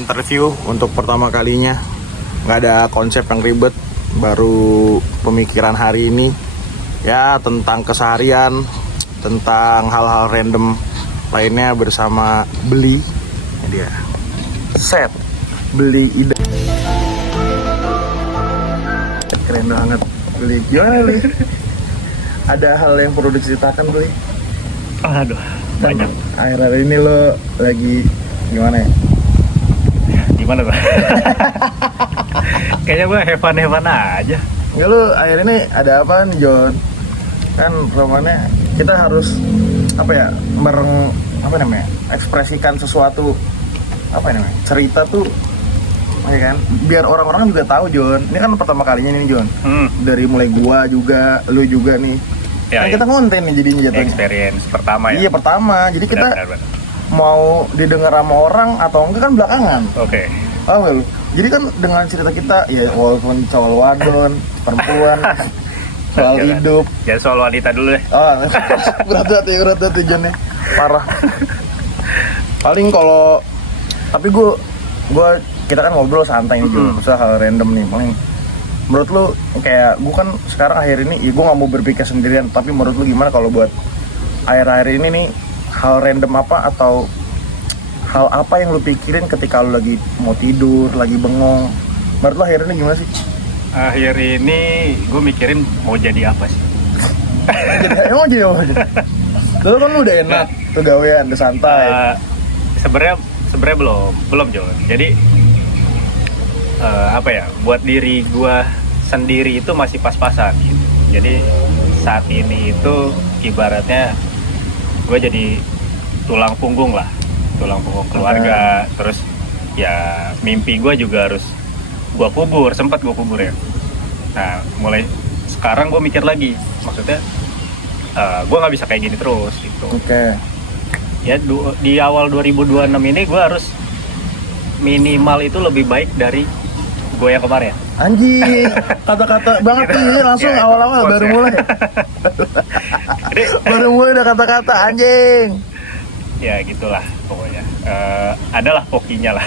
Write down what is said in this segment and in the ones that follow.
interview untuk pertama kalinya. Nggak ada konsep yang ribet, baru pemikiran hari ini. Ya, tentang keseharian, tentang hal-hal random lainnya bersama Beli. Ini dia. Set Beli Ida. Keren banget Beli. Gimana Beli? Ada hal yang perlu diceritakan Beli? Aduh, banyak. Akhir-akhir ini lo lagi gimana ya? Gimana tuh? Kayaknya gue hevan-hevan aja. Enggak, lo akhir ini ada apa nih John? Kan romannya kita harus apa ya, ekspresikan sesuatu, apa namanya, cerita tuh, ya kan, biar orang-orang juga tahu John. Ini kan pertama kalinya nih John. Dari mulai gua juga, lu juga nih. Ya, kita konten nih jadinya jatuhnya. Experience pertama ya. Iya pertama. Jadi kita Benar. mau didengar sama orang atau enggak kan belakangan. Oke. Paham gak lu? Jadi kan dengan cerita kita, ya walaupun soal wadon, perempuan, soal Jangan. hidup. Jangan soal wanita dulu deh. Oh, berat hati John nih. Parah. Paling kalau, tapi kita kan ngobrol santai nih John, maksudnya hal random nih. Paling menurut lu kayak gue kan sekarang akhir ini, ya gue nggak mau berpikir sendirian, tapi menurut lu gimana kalau buat akhir-akhir ini nih, hal random apa atau hal apa yang lu pikirin ketika lu lagi mau tidur, lagi bengong? Menurut lu akhir ini gimana sih? Akhir ini gue mikirin mau jadi apa sih? Emang jadi apa? Dulu kan lu udah enak tuh gawean, udah santai. Sebenarnya belum John. Jadi apa ya? Buat diri gue sendiri itu masih pas-pasan gitu. Jadi saat ini itu ibaratnya gue jadi tulang punggung keluarga. Terus ya mimpi gue juga harus sempat gue kubur ya. Nah mulai sekarang gue mikir lagi, maksudnya gue nggak bisa kayak gini terus gitu. Oke. Ya di awal 2026 ini gue harus minimal itu lebih baik dari gue yang kemarin. Anjing, kata-kata banget nih, langsung Ya, awal-awal baru mulai. Jadi, Baru mulai udah kata-kata anjing. ya gitulah pokoknya. Adalah pokinya lah.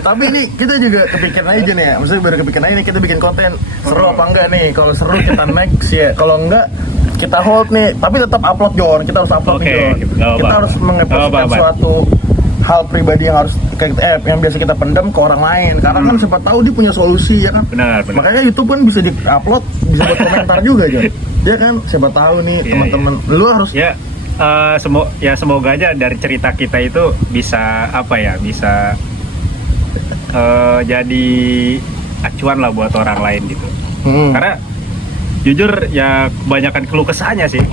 Tapi ini kita juga kepikiran aja nih ya, maksudnya baru kepikiran aja nih kita bikin konten. Seru apa enggak nih? Kalau seru kita next ya, kalau enggak kita hold nih. Tapi tetap upload John, kita harus upload nih John. Kita harus mengekspresikan suatu hal pribadi yang harus yang biasa kita pendam ke orang lain, karena kan siapa tahu dia punya solusi ya kan. Benar. Makanya YouTube kan bisa di-upload, bisa buat komentar juga John. Dia kan siapa tahu nih teman-teman. Lu harus semoga aja dari cerita kita itu bisa jadi acuan lah buat orang lain gitu. Karena jujur ya kebanyakan keluh kesahnya sih.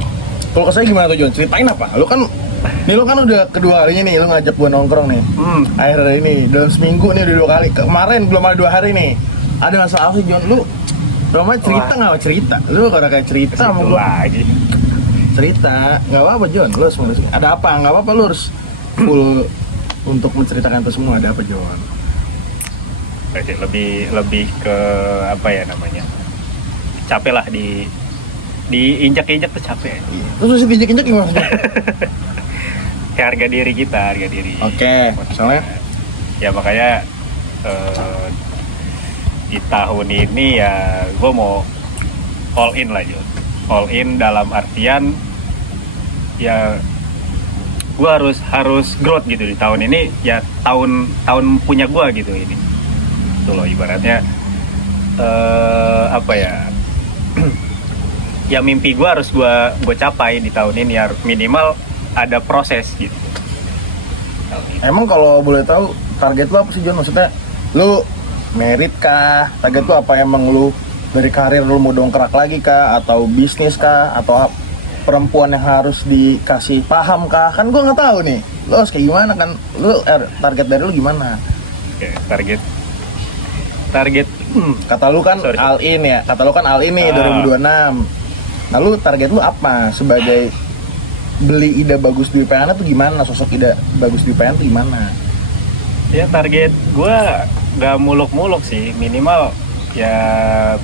Kalau kesanya gimana tuh John? Ceritain apa? Lu kan udah kedua kalinya nih lu ngajak gua nongkrong nih. Akhir ini dalam seminggu nih udah 2 kali. Kemarin belum ada 2 hari nih. Ada masalah apa sih John? Lu Roma cerita nggak cerita? Lu kalau kayak cerita sama gua lagi. Cerita nggak apa-apa John. Lu harus ada apa? Nggak apa-apa, lu harus full untuk menceritakan itu semua. Ada apa John? Lebih ke apa ya namanya? Capek lah diinjak-injak tuh capek. Terus injek-injek gimana John? Kayak harga diri. Oke, soalnya ya makanya di tahun ini ya gue mau all in lah John. All in dalam artian ya gue harus growth gitu di tahun ini, ya tahun punya gue gitu ini. Itu loh ibaratnya apa ya? Ya mimpi gue harus gue capai di tahun ini, ya minimal ada proses gitu. emang kalau boleh tahu target lu apa sih John? Maksudnya lu merit kah? Target lu apa, emang lu dari karir lu mau dongkrak lagi kah? Atau bisnis kah? Atau perempuan yang harus dikasih paham kah? Kan gue nggak tahu nih. Lu harus kayak gimana kan? Lu target dari lu gimana? Oke, target kata lu kan all in ya. Kata lu kan all in nih 2026. Nah lu target lu apa sebagai Beli Ida Bagus Dwi Payana tuh gimana? Sosok Ida Bagus Dwi Payana tuh gimana? Ya target gue gak muluk-muluk sih, minimal ya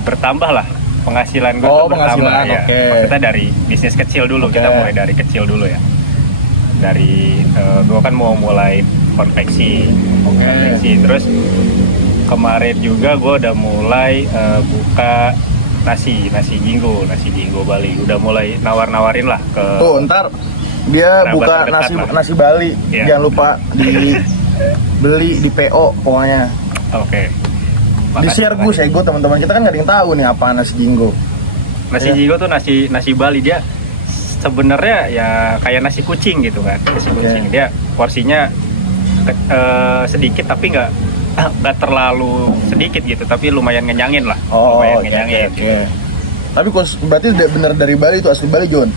bertambah lah penghasilan gue tuh bertambah ya. Maksudnya dari bisnis kecil dulu, kita mulai dari kecil dulu ya. Dari gue kan mau mulai konveksi. Oke. Konveksi. Terus kemarin juga gue udah mulai buka nasi jinggo Bali. Udah mulai nawar-nawarin lah ke Tuh, ntar dia kerabat buka terdekat nasi lah. nasi Bali. Iya. Jangan lupa dibeli di PO pokoknya. Oke. Di share gue, teman-teman kita kan nggak ada yang tahu nih apa nasi jinggo. Nasi Iya. jinggo tuh nasi Bali, dia sebenarnya ya kayak nasi kucing gitu kan. Nasi Oke. kucing dia porsinya sedikit tapi nggak terlalu sedikit gitu, tapi lumayan ngenyangin lah. Lumayan Oke, ngenyangin. oke. Gitu. Tapi berarti bener dari Bali itu asli Bali, John?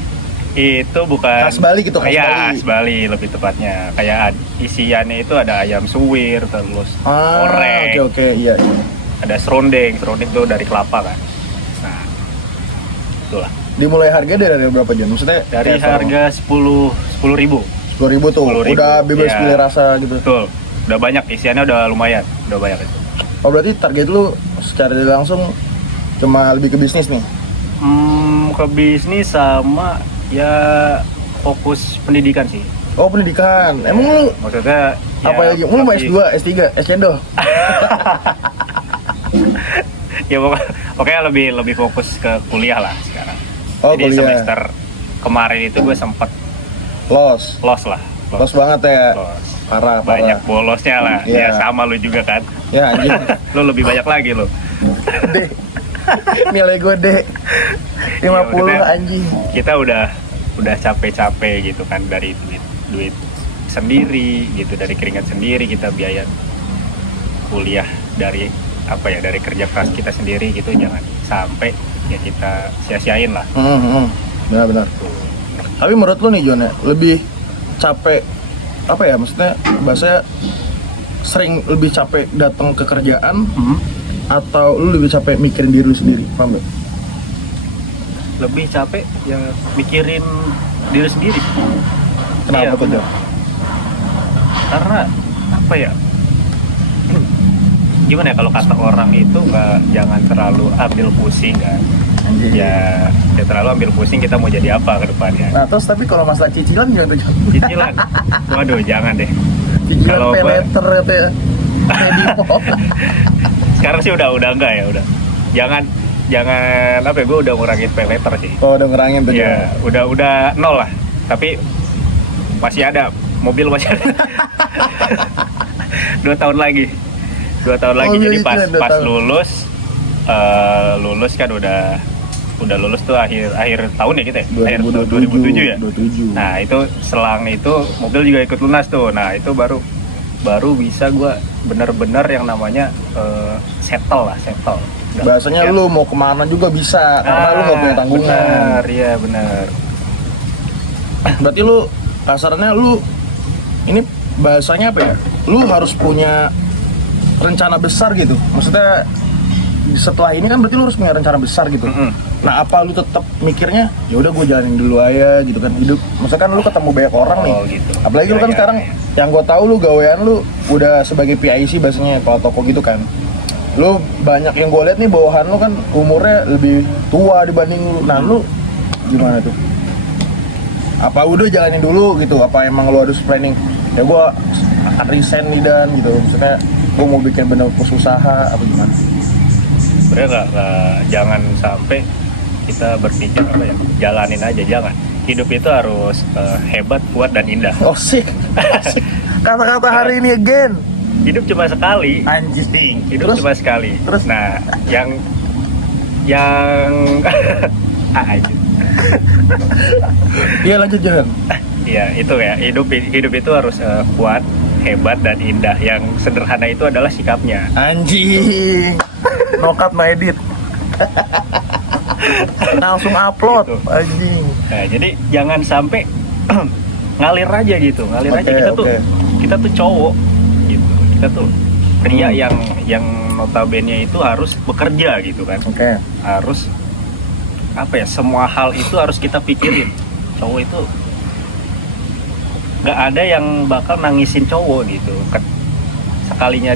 Itu bukan Khas Bali gitu, khas Iya, Bali. khas Bali lebih tepatnya. Kayak isiannya itu ada ayam suwir, terus orek, Oke, iya. ada serundeng tuh dari kelapa kan. Nah, itulah. Dimulai harga dari berapa, John? Maksudnya Dari kayak harga 10 ribu. 10.000 tuh, 10.000, udah bebas ya. pilih rasa gitu. Betul. Udah banyak, isiannya udah lumayan, udah banyak itu. Oh, berarti target lu secara langsung cuma lebih ke bisnis nih? Ke bisnis sama ya fokus pendidikan sih. Oh, pendidikan. Emang lu Maksudnya apa lagi? Lu mau S2, S3, S-Cendol? Ya pokoknya lebih fokus ke kuliah lah sekarang. Oh, Jadi kuliah. semester kemarin itu gue sempet Los lah. banget ya. Los. Parah. Banyak bolosnya lah. Iya. Ya sama lu juga kan. Ya, anjing. Lu lebih banyak lagi lu. D. Nilai gue D. 50 udah. anjing. Kita udah capek-capek gitu kan, dari duit sendiri gitu, dari keringat sendiri kita biaya kuliah, dari dari kerja keras kita sendiri gitu. Jangan sampai ya kita sia-siain lah. Benar-benar. Tapi menurut lu nih, John, ya, lebih capek apa ya, maksudnya bahasanya sering lebih capek datang ke kerjaan atau lu lebih capek mikirin diri lu sendiri, paham gak? Lebih capek ya mikirin diri sendiri. Kenapa Iya, tuh, John? Karena apa ya, gimana ya, kalau kata orang itu jangan terlalu ambil pusing kan. Anjing. Ya terlalu ambil pusing kita mau jadi apa ke depannya. Nah, terus tapi kalau masalah cicilan gimana tuh, John? Cicilan, waduh jangan deh. Cicilan Kalau pay gua- letter gitu ya. Medimo. Sekarang sih udah enggak ya, jangan apa ya, gue udah ngurangin pay letter sih. Oh, udah ngerangin tuh, John. Ya udah nol lah, tapi masih ada mobil, masih ada. 2 tahun lagi jadi gitu ya, 2 pas tahun. lulus kan udah lulus tuh akhir tahun ya kita ya, akhir 2027 ya. Nah itu selang itu mobil juga ikut lunas tuh. Nah itu baru bisa gue bener-bener yang namanya settle. Bahasanya lu mau kemana juga bisa karena lu nggak punya tanggungan. Benar, iya benar. Berarti lu kasarnya lu ini bahasanya apa ya? Lu harus punya rencana besar gitu. Maksudnya setelah ini kan berarti lu harus punya rencana besar gitu. Nah, apa lu tetap mikirnya ya udah gue jalanin dulu aja gitu kan hidup. Maksudnya kan lu ketemu banyak orang nih. Gitu. Apalagi lu kan Ya. sekarang yang gue tahu lu gawean lu udah sebagai PIC bahasanya kalau toko gitu kan. Lu banyak yang gue lihat nih bawahan lu kan umurnya lebih tua dibanding lu. Nah, lu gimana tuh? Apa udah jalanin dulu gitu? Apa emang lu harus planning? Ya gue akan resign nih dan gitu. Maksudnya gue mau bikin bener usaha apa gimana? Sebenarnya jangan sampai kita berpikir apa ya, jalanin aja, jangan. Hidup itu harus hebat, kuat dan indah. Oh sih, kata-kata hari ini again. Hidup cuma sekali. Anjing. Hidup Terus? cuma sekali. Terus? Nah, yang anjing. Iya lanjut Johan. Ya itu ya, hidup itu harus kuat, hebat dan indah. Yang sederhana itu adalah sikapnya. Anjing. No cut, no edit. Langsung upload. Gitu. Anjing. Nah, jadi jangan sampai ngalir aja gitu, ngalir aja. Kita tuh cowok gitu, kita tuh pria yang notabene itu harus bekerja gitu kan. Oke. Harus apa ya, semua hal itu harus kita pikirin. Cowok itu nggak ada yang bakal nangisin cowok gitu. Sekalinya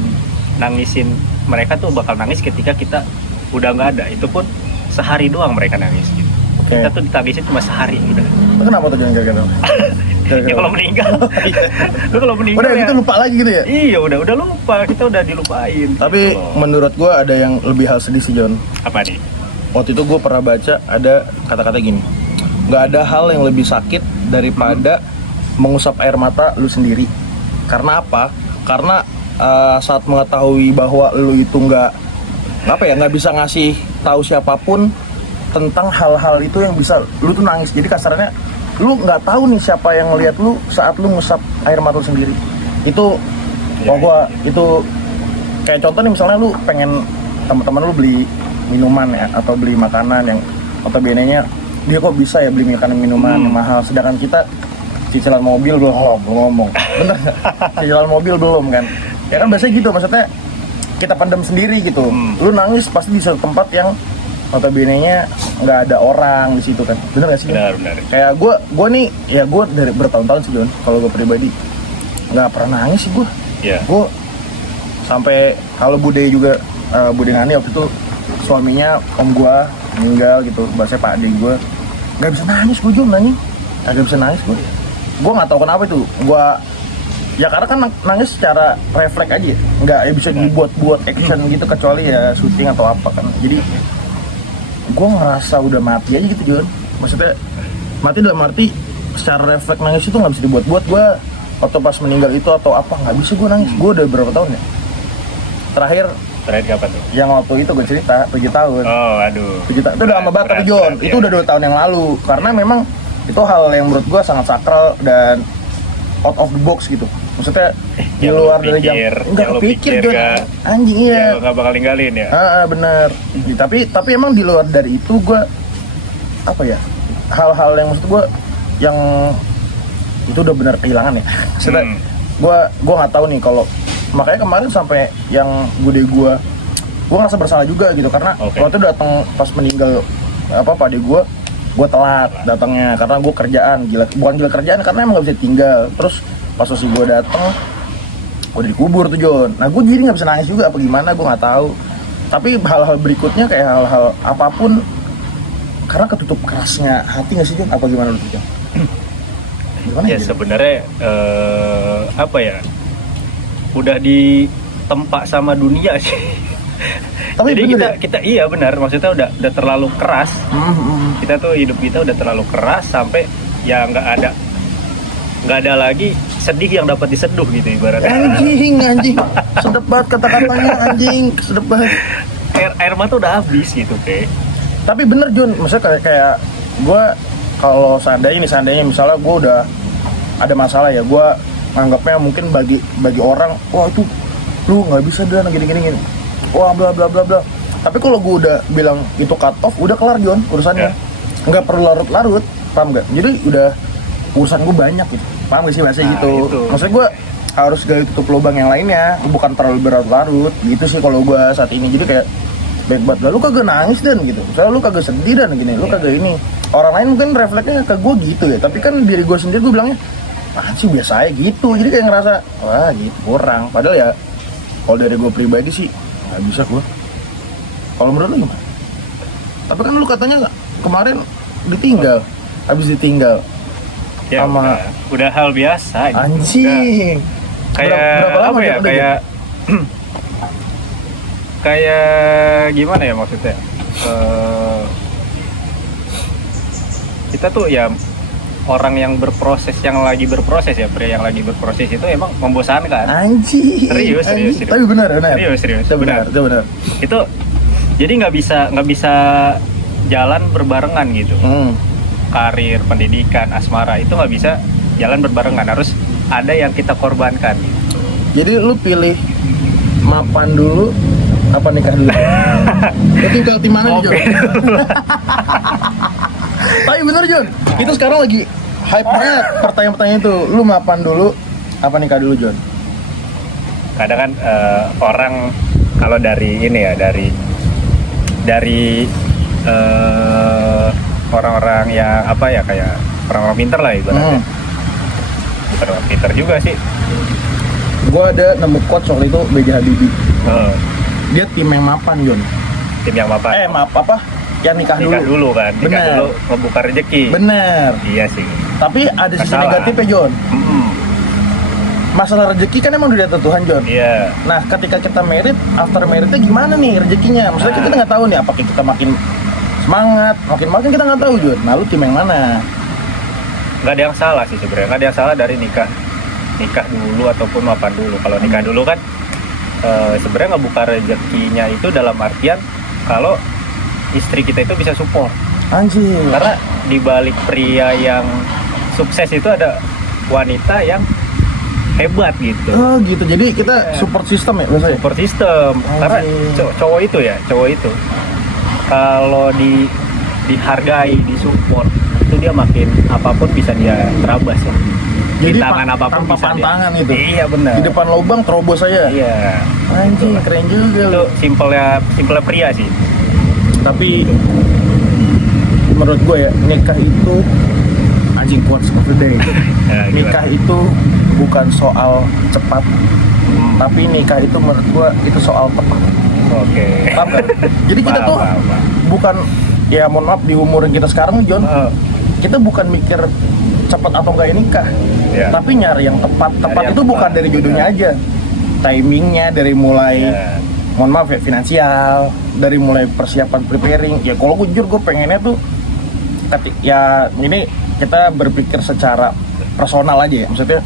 nangisin, mereka tuh bakal nangis ketika kita udah nggak ada. Itu pun sehari doang mereka nangis gitu. Oke. Kita tuh ditagisin cuma sehari udah. Lu kenapa tuh jangan gara-gara? Ya kalau meninggal. Lu kalau meninggal Udah ya. gitu lupa lagi gitu ya? Iya udah lupa, kita udah dilupain. Tapi gitu loh. menurut gue ada yang lebih hal sedih sih John. Apa nih? Waktu itu gue pernah baca ada kata-kata gini, nggak ada hal yang lebih sakit daripada mengusap air mata lu sendiri. Karena apa? Karena saat mengetahui bahwa lu itu nggak bisa ngasih tahu siapapun tentang hal-hal itu yang bisa lu tuh nangis. Jadi kasarnya lu nggak tahu nih siapa yang ngelihat lu saat lu ngusap air mata lu sendiri. Itu itu kayak contoh nih, misalnya lu pengen teman-teman lu beli minuman ya atau beli makanan yang notabene-nya dia kok bisa ya beli makanan minuman yang mahal, sedangkan kita cicilan mobil belum ngomong. Bener nggak? Cicilan mobil belum kan? Ya kan biasanya gitu, maksudnya kita pendam sendiri gitu. Lu nangis pasti di suatu tempat yang notabene-nya nggak ada orang di situ kan. Bener nggak sih? Benar. Kayak gue nih, ya gue dari bertahun-tahun sih John, kalau gue pribadi nggak pernah nangis sih gue. Iya. Gue sampai kalau Bude juga, Bude Ngani waktu itu suaminya om gue meninggal gitu, bahasanya Pak Ade gue, nggak bisa nangis gue John, nggak bisa nangis gue nggak tahu kenapa itu. Gue ya karena kan nangis secara refleks aja, nggak ya bisa dibuat action gitu, kecuali ya syuting atau apa kan. Jadi gue ngerasa udah mati aja gitu John, maksudnya mati dalam arti secara refleks nangis itu nggak bisa dibuat-buat. Gue atau pas meninggal itu atau apa nggak bisa gue nangis. Gue udah berapa tahun ya terakhir Kapan tuh? yang waktu itu gue cerita 7 tahun. Oh aduh. 7 tahun itu udah lama banget tapi John, itu udah 2 tahun yang lalu, karena memang itu hal yang menurut gue sangat sakral dan out of the box gitu. Maksudnya di luar dari jam, nggak kepikir John, anjing iya. Ya lo nggak bakal ninggalin ya. Bener. Tapi emang di luar dari itu gue apa ya, hal-hal yang maksud gue yang itu udah benar kehilangan ya. Maksudnya gue nggak tahu nih, kalau makanya kemarin sampai yang bude gue ngerasa bersalah juga gitu, karena waktu itu datang pas meninggal Pak Ade gue telat datangnya karena gue kerjaan bukan gila kerjaan, karena emang nggak bisa tinggal. Terus pas si gue datang udah dikubur tuh John. Nah gue jadi nggak bisa nangis juga apa gimana, gue nggak tahu. Tapi hal-hal berikutnya kayak hal-hal apapun, karena ketutup kerasnya hati nggak sih John, apa gimana lu John? Gimana ya sebenarnya apa ya, udah ditempa sama dunia sih. Tapi jadi bener, kita iya benar, maksudnya udah terlalu keras. Kita tuh hidup kita udah terlalu keras sampai ya nggak ada lagi sedih yang dapat diseduh gitu ibaratnya. Anjing sedep banget kata-katanya, anjing sedep banget. Air mata udah habis gitu kayak. Tapi bener John, maksudnya kayak gue kalau seandainya misalnya gue udah ada masalah ya, gue anggapnya mungkin bagi orang, wah itu lu nggak bisa dan gini, wah bla bla bla bla. Tapi kalau gue udah bilang itu cut off, udah kelar John urusannya, nggak perlu larut-larut, paham nggak? Jadi udah urusan gue banyak gitu, paham gak sih bahasa gitu? Itu. Maksudnya gue harus gali tutup lubang yang lainnya, bukan terlalu berlarut-larut gitu sih kalau gue saat ini. Jadi kayak baik banget, lalu kagak nangis dan gitu, soalnya lu kagak sedih dan gini, lu kagak ini. Orang lain mungkin refleksnya ke gue gitu ya, tapi kan diri gue sendiri gue bilangnya sih biasa aja gitu. Jadi kayak ngerasa wah gitu kurang, padahal ya kalau dari gue pribadi sih nggak bisa gue. Kalau menurut lu gimana? Tapi kan lu katanya kemarin ditinggal, habis ditinggal Ya sama udah hal biasa. anjing. Kayak berapa lama apa ya? udah Kayak kayak gimana ya maksudnya? Kita tuh ya orang yang lagi berproses ya, pria yang lagi berproses itu emang membosankan. Anjing. Serius. Tapi benar. Serius. Itu benar. Itu jadi nggak bisa jalan berbarengan gitu. Karir, pendidikan, asmara itu nggak bisa jalan berbarengan, harus ada yang kita korbankan. Jadi lu pilih mapan dulu apa nikah dulu? Lu tinggal di mana nih John? Tapi bener John, itu sekarang lagi hype banget pertanyaan-pertanyaan itu. Lu mapan dulu apa nikah dulu John? Kadang kan orang kalau dari ini ya, dari orang-orang yang apa ya, kayak orang-orang pinter lah ibaratnya. Bukan orang pinter juga sih. Gua ada nemu quotes soal itu B.J. Habibie. Dia tim yang mapan John. Tim yang mapan. Maaf apa? yang nikah dulu. kan, nikah Bener. dulu ngebuka rezeki. Bener. Iya sih. Tapi ada sisi Masalah. negatifnya John. Mm-mm. Masalah rezeki kan emang udah diatur Tuhan John. Iya. Nah ketika kita merit, after meritnya gimana nih rezekinya? Maksudnya kita nggak tahu nih apakah kita makin semangat, makin kita nggak tahu John. Nah lu tim yang mana? Nggak ada yang salah sih sebenarnya, nggak ada yang salah dari nikah dulu ataupun mapan dulu. Kalau nikah dulu kan sebenarnya ngebuka rezekinya itu dalam artian kalau istri kita itu bisa support, Anjir. karena di balik pria yang sukses itu ada wanita yang hebat gitu. Oh gitu. Jadi kita support system ya biasanya. Support system, karena cowok itu kalau dihargai, disupport, itu dia makin apapun bisa dia terabas ya. Di Jadi tangan apapun tanpa bisa pantangan dia. itu. Iya benar. Di depan lubang terobos saya. Iya. Anjing keren juga Itu lu. simpelnya pria sih. Tapi menurut gue ya nikah itu anjing quotes of the day. Ya, Nikah itu bukan soal cepat, tapi nikah itu menurut gue itu soal tepat. Oke. Paham kan? Jadi kita tuh Paham. bukan ya mohon maaf di umur kita sekarang John, kita bukan mikir cepat atau enggak nikah, Ya. tapi nyari yang tepat. Tepat yang itu bukan tepat. dari jodohnya aja, timingnya dari mulai Ya. mohon maaf ya finansial, dari mulai persiapan preparing. Ya kalau gue jujur gue pengennya tuh ya ini kita berpikir secara personal aja ya, maksudnya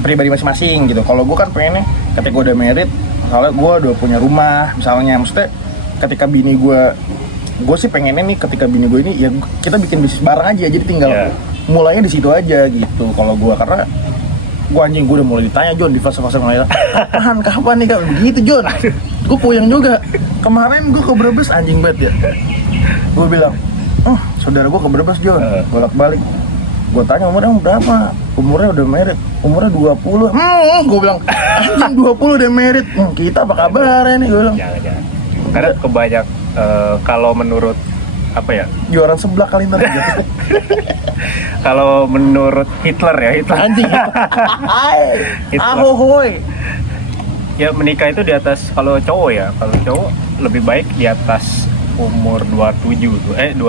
pribadi masing-masing gitu. Kalau gue kan pengennya ketika gue udah married, misalnya gue udah punya rumah misalnya, maksudnya ketika bini gue sih pengennya nih ketika bini gue ini ya kita bikin bisnis bareng aja, jadi tinggal Yeah. mulainya di situ aja gitu. Kalau gue karena gue anjing gue udah mulai ditanya John di fase-fase mulai kapan nih kan begitu John, gue puyeng juga. Kemarin gue ke Brebes anjing banget ya, gue bilang saudara gue ke Brebes John, bolak-balik. Gue tanya umurnya berapa, umurnya udah married, umurnya 20. Gue bilang anjing 20 udah married, kita apa kabarnya nih, gue bilang. Jangan. Karena kebanyak kalau menurut apa ya? Juaran sebelah kali ntar aja. Kalau menurut Hitler Anjing. Hitler. Ahoy. Ya menikah itu di atas, kalau cowok ya, kalau cowok lebih baik di atas umur 27 tuh, 25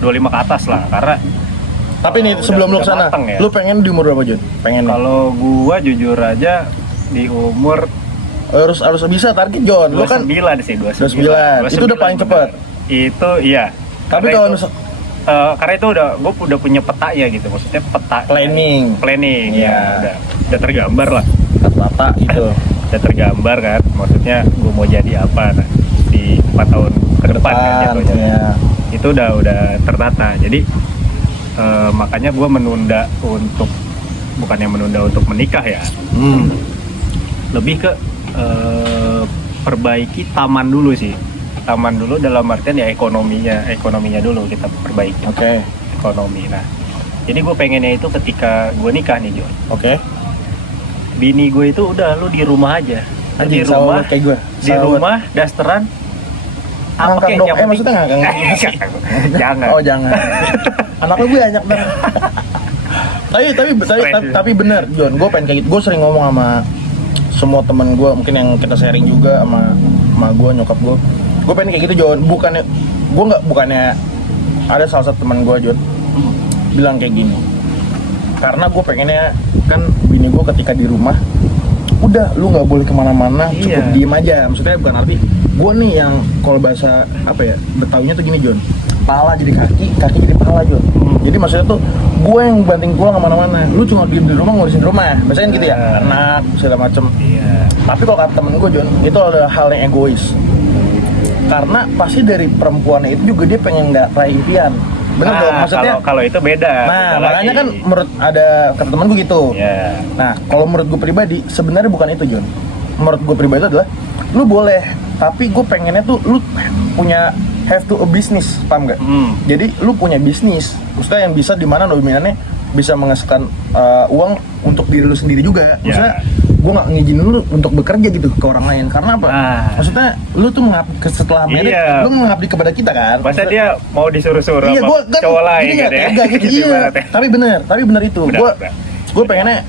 ke atas lah, karena Tapi nih sebelum lu udah kesana, mateng ya. lu pengen di umur berapa John? Pengen nih. kalau gua jujur aja di umur Harus bisa target John. Lu kan 29 sih, 29. Itu udah paling cepat. Itu iya. Tapi Karena kalau itu- misal karena itu gue udah punya petanya gitu, maksudnya peta planning ya, udah tergambar lah, tata gitu. udah tergambar kan, maksudnya gue mau jadi apa nah, di 4 tahun ke depan kan jatuhnya. ya. Itu udah tertata, jadi makanya gue bukannya menunda untuk menikah ya, lebih ke perbaiki taman dulu sih. Taman dulu dalam artian ya ekonominya dulu kita perbaiki. Oke. Ekonomi. Nah, jadi gue pengennya itu ketika gue nikah nih John, Oke. bini gue itu udah lu di rumah aja. Lu di Anjing sama rumah, kayak gue. di rumah dasteran apa Ngangkang kayak dong. yang penting- Maksudnya ngangkang. Jangan. Oh, jangan. Anak lu banyak banget. tapi bener John, gue pengen kayak gitu. Gue sering ngomong sama semua temen gue, mungkin yang kita sharing juga sama gue, nyokap gue. Gue pengen kayak gitu John. Bukannya ada salah satu teman gue John bilang kayak gini. Karena gue pengennya kan bini gue ketika di rumah udah lu nggak boleh kemana-mana, cukup Iya. diem aja. Maksudnya bukan arti gue nih yang kalau bahasa apa ya Betawinya tuh gini John, pala jadi kaki jadi pala John. Jadi maksudnya tuh gue yang banting pulang kemana-mana, lu cuma diem di rumah ngurusin rumah, biasanya gitu ya, Iya. anak segala macem. Iya. Tapi kalau kata temen gue John, itu ada hal yang egois. Karena pasti dari perempuan itu juga dia pengen nggak raih impian. Bener Nah, dong, maksudnya. kalau itu beda. Nah, beda makanya lagi. kan menurut ada kata temen gue gitu. Ya. Nah, kalau menurut gue pribadi, sebenarnya bukan itu John. Menurut gue pribadi itu adalah, lu boleh, tapi gue pengennya tuh lu punya have to a business, paham nggak? Jadi lu punya bisnis, maksudnya yang bisa dimana dominannya bisa menghasilkan uang untuk diri lu sendiri juga. Maksudnya gue nggak ngizinin lu untuk bekerja gitu ke orang lain, karena apa? Maksudnya lu tuh setelah married, lu mengabdi kepada kita kan? Masa dia mau disuruh-suruh Iya, sama gue kan cowok lain jadi nggak gitu ya? tega gitu. Gitu Iya, ibaratnya. tapi bener itu. Gue pengennya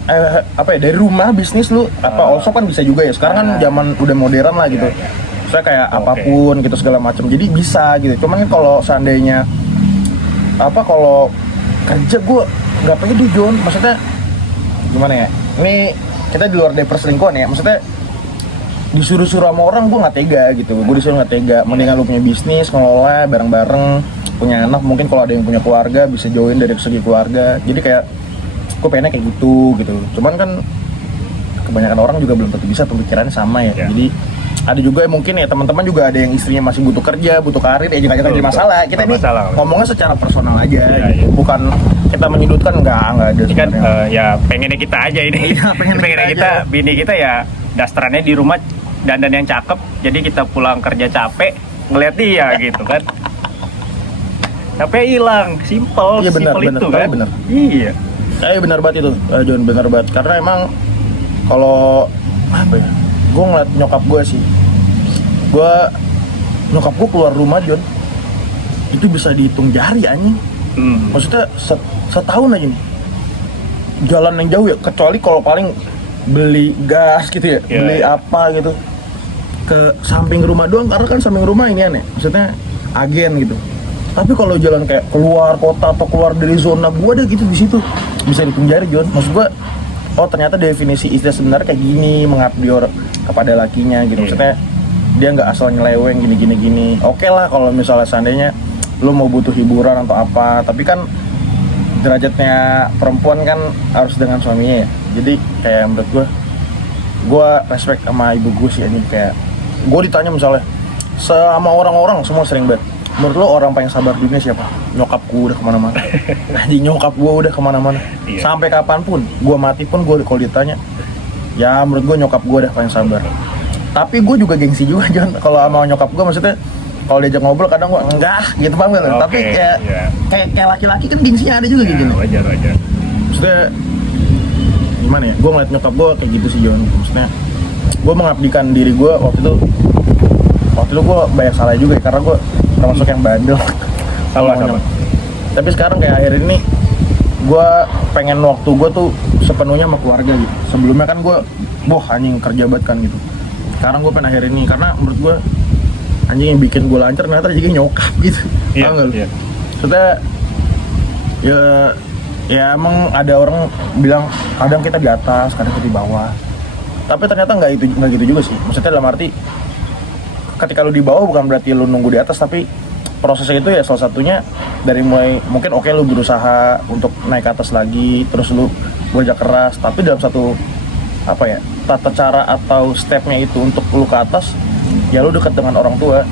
apa ya, dari rumah bisnis lu apa also kan bisa juga ya. Sekarang kan zaman udah modern lah gitu. saya kayak apapun gitu segala macam, jadi bisa gitu. Cuman kan kalau seandainya kalau kerja gue nggak pede Jon, maksudnya gimana ya, ini kita di luar dari perselingkuhan ya, maksudnya disuruh-suruh sama orang gue nggak tega gitu, gue disuruh nggak tega. Mendingan lu punya bisnis, ngelola bareng-bareng, punya anak, mungkin kalau ada yang punya keluarga bisa join dari segi keluarga. Jadi kayak gue pengennya kayak gitu. Cuman kan kebanyakan orang juga belum tentu bisa, pemikirannya sama ya. Jadi ada juga yang mungkin ya teman-teman juga ada yang istrinya masih butuh kerja, butuh karir, ya jangan jadi masalah. Kita ini ngomongnya secara personal aja, gitu. Bukan kita menyudutkan, enggak ada. Ini kan ya pengennya kita aja ini. pengennya kita, bini kita ya dasterannya di rumah dandan yang cakep, jadi kita pulang kerja capek ngeliat dia gitu kan. Capek hilang, simple, iya, benar, itu kan. Benar. Iya. Benar banget itu, Jon, benar banget. Karena emang kalau apa ya, gue ngeliat nyokap gue sih, nyokap gue keluar rumah Jon, itu bisa dihitung jari anjing. Maksudnya setahun aja nih jalan yang jauh ya, kecuali kalau paling beli gas gitu ya, beli apa gitu ke samping rumah doang, karena kan samping rumah ini aneh, maksudnya agen gitu. Tapi kalau jalan kayak keluar kota atau keluar dari zona gue deh gitu, di situ bisa dihitung jari Jon. Maksud gue, oh ternyata definisi istri sebenarnya kayak gini, mengabdi kepada lakinya gitu. Maksudnya dia nggak asal nyeleweng gini. Oke lah kalau misalnya seandainya lu mau butuh hiburan atau apa, tapi kan derajatnya perempuan kan harus dengan suaminya ya. Jadi kayak menurut gue respect sama ibu gue sih ini. Kayak gue ditanya misalnya sama orang-orang semua sering banget, menurut lo orang paling sabar dunia siapa? Nyokap gue udah kemana-mana. Jadi nyokap gue udah kemana-mana. Sampai kapanpun gue mati pun, gue kalau ditanya, ya menurut gue nyokap gue udah paling sabar. Tapi gue juga gengsi juga Jon kalau sama nyokap gue, maksudnya kalau diajak ngobrol kadang gue enggak gitu banget. Tapi kayak laki-laki kan gengsinya ada juga gitu. Wajar. Maksudnya gimana ya? Gue ngeliat nyokap gue kayak gitu sih Jon. Maksudnya gue mengabdikan diri gue waktu itu gue banyak salah juga ya, karena gue termasuk yang bandel. Sama. Tapi sekarang kayak akhir ini gue pengen waktu gue tuh sepenuhnya sama keluarga gitu. Sebelumnya kan gue anjing kerja banget kan gitu. Sekarang gue pengen akhir ini, karena menurut gue anjing yang bikin gue lancar ternyata jadi nyokap gitu. Tahu nggak lu? Maksudnya ya emang ada orang bilang kadang kita di atas, kadang kita di bawah. Tapi ternyata nggak gitu juga sih. Maksudnya dalam arti ketika lu di bawah bukan berarti lu nunggu di atas, tapi prosesnya itu ya salah satunya dari mulai mungkin lu berusaha untuk naik ke atas lagi, terus lu bekerja keras, tapi dalam satu tata cara atau stepnya itu untuk lu ke atas, ya lu dekat dengan orang tua.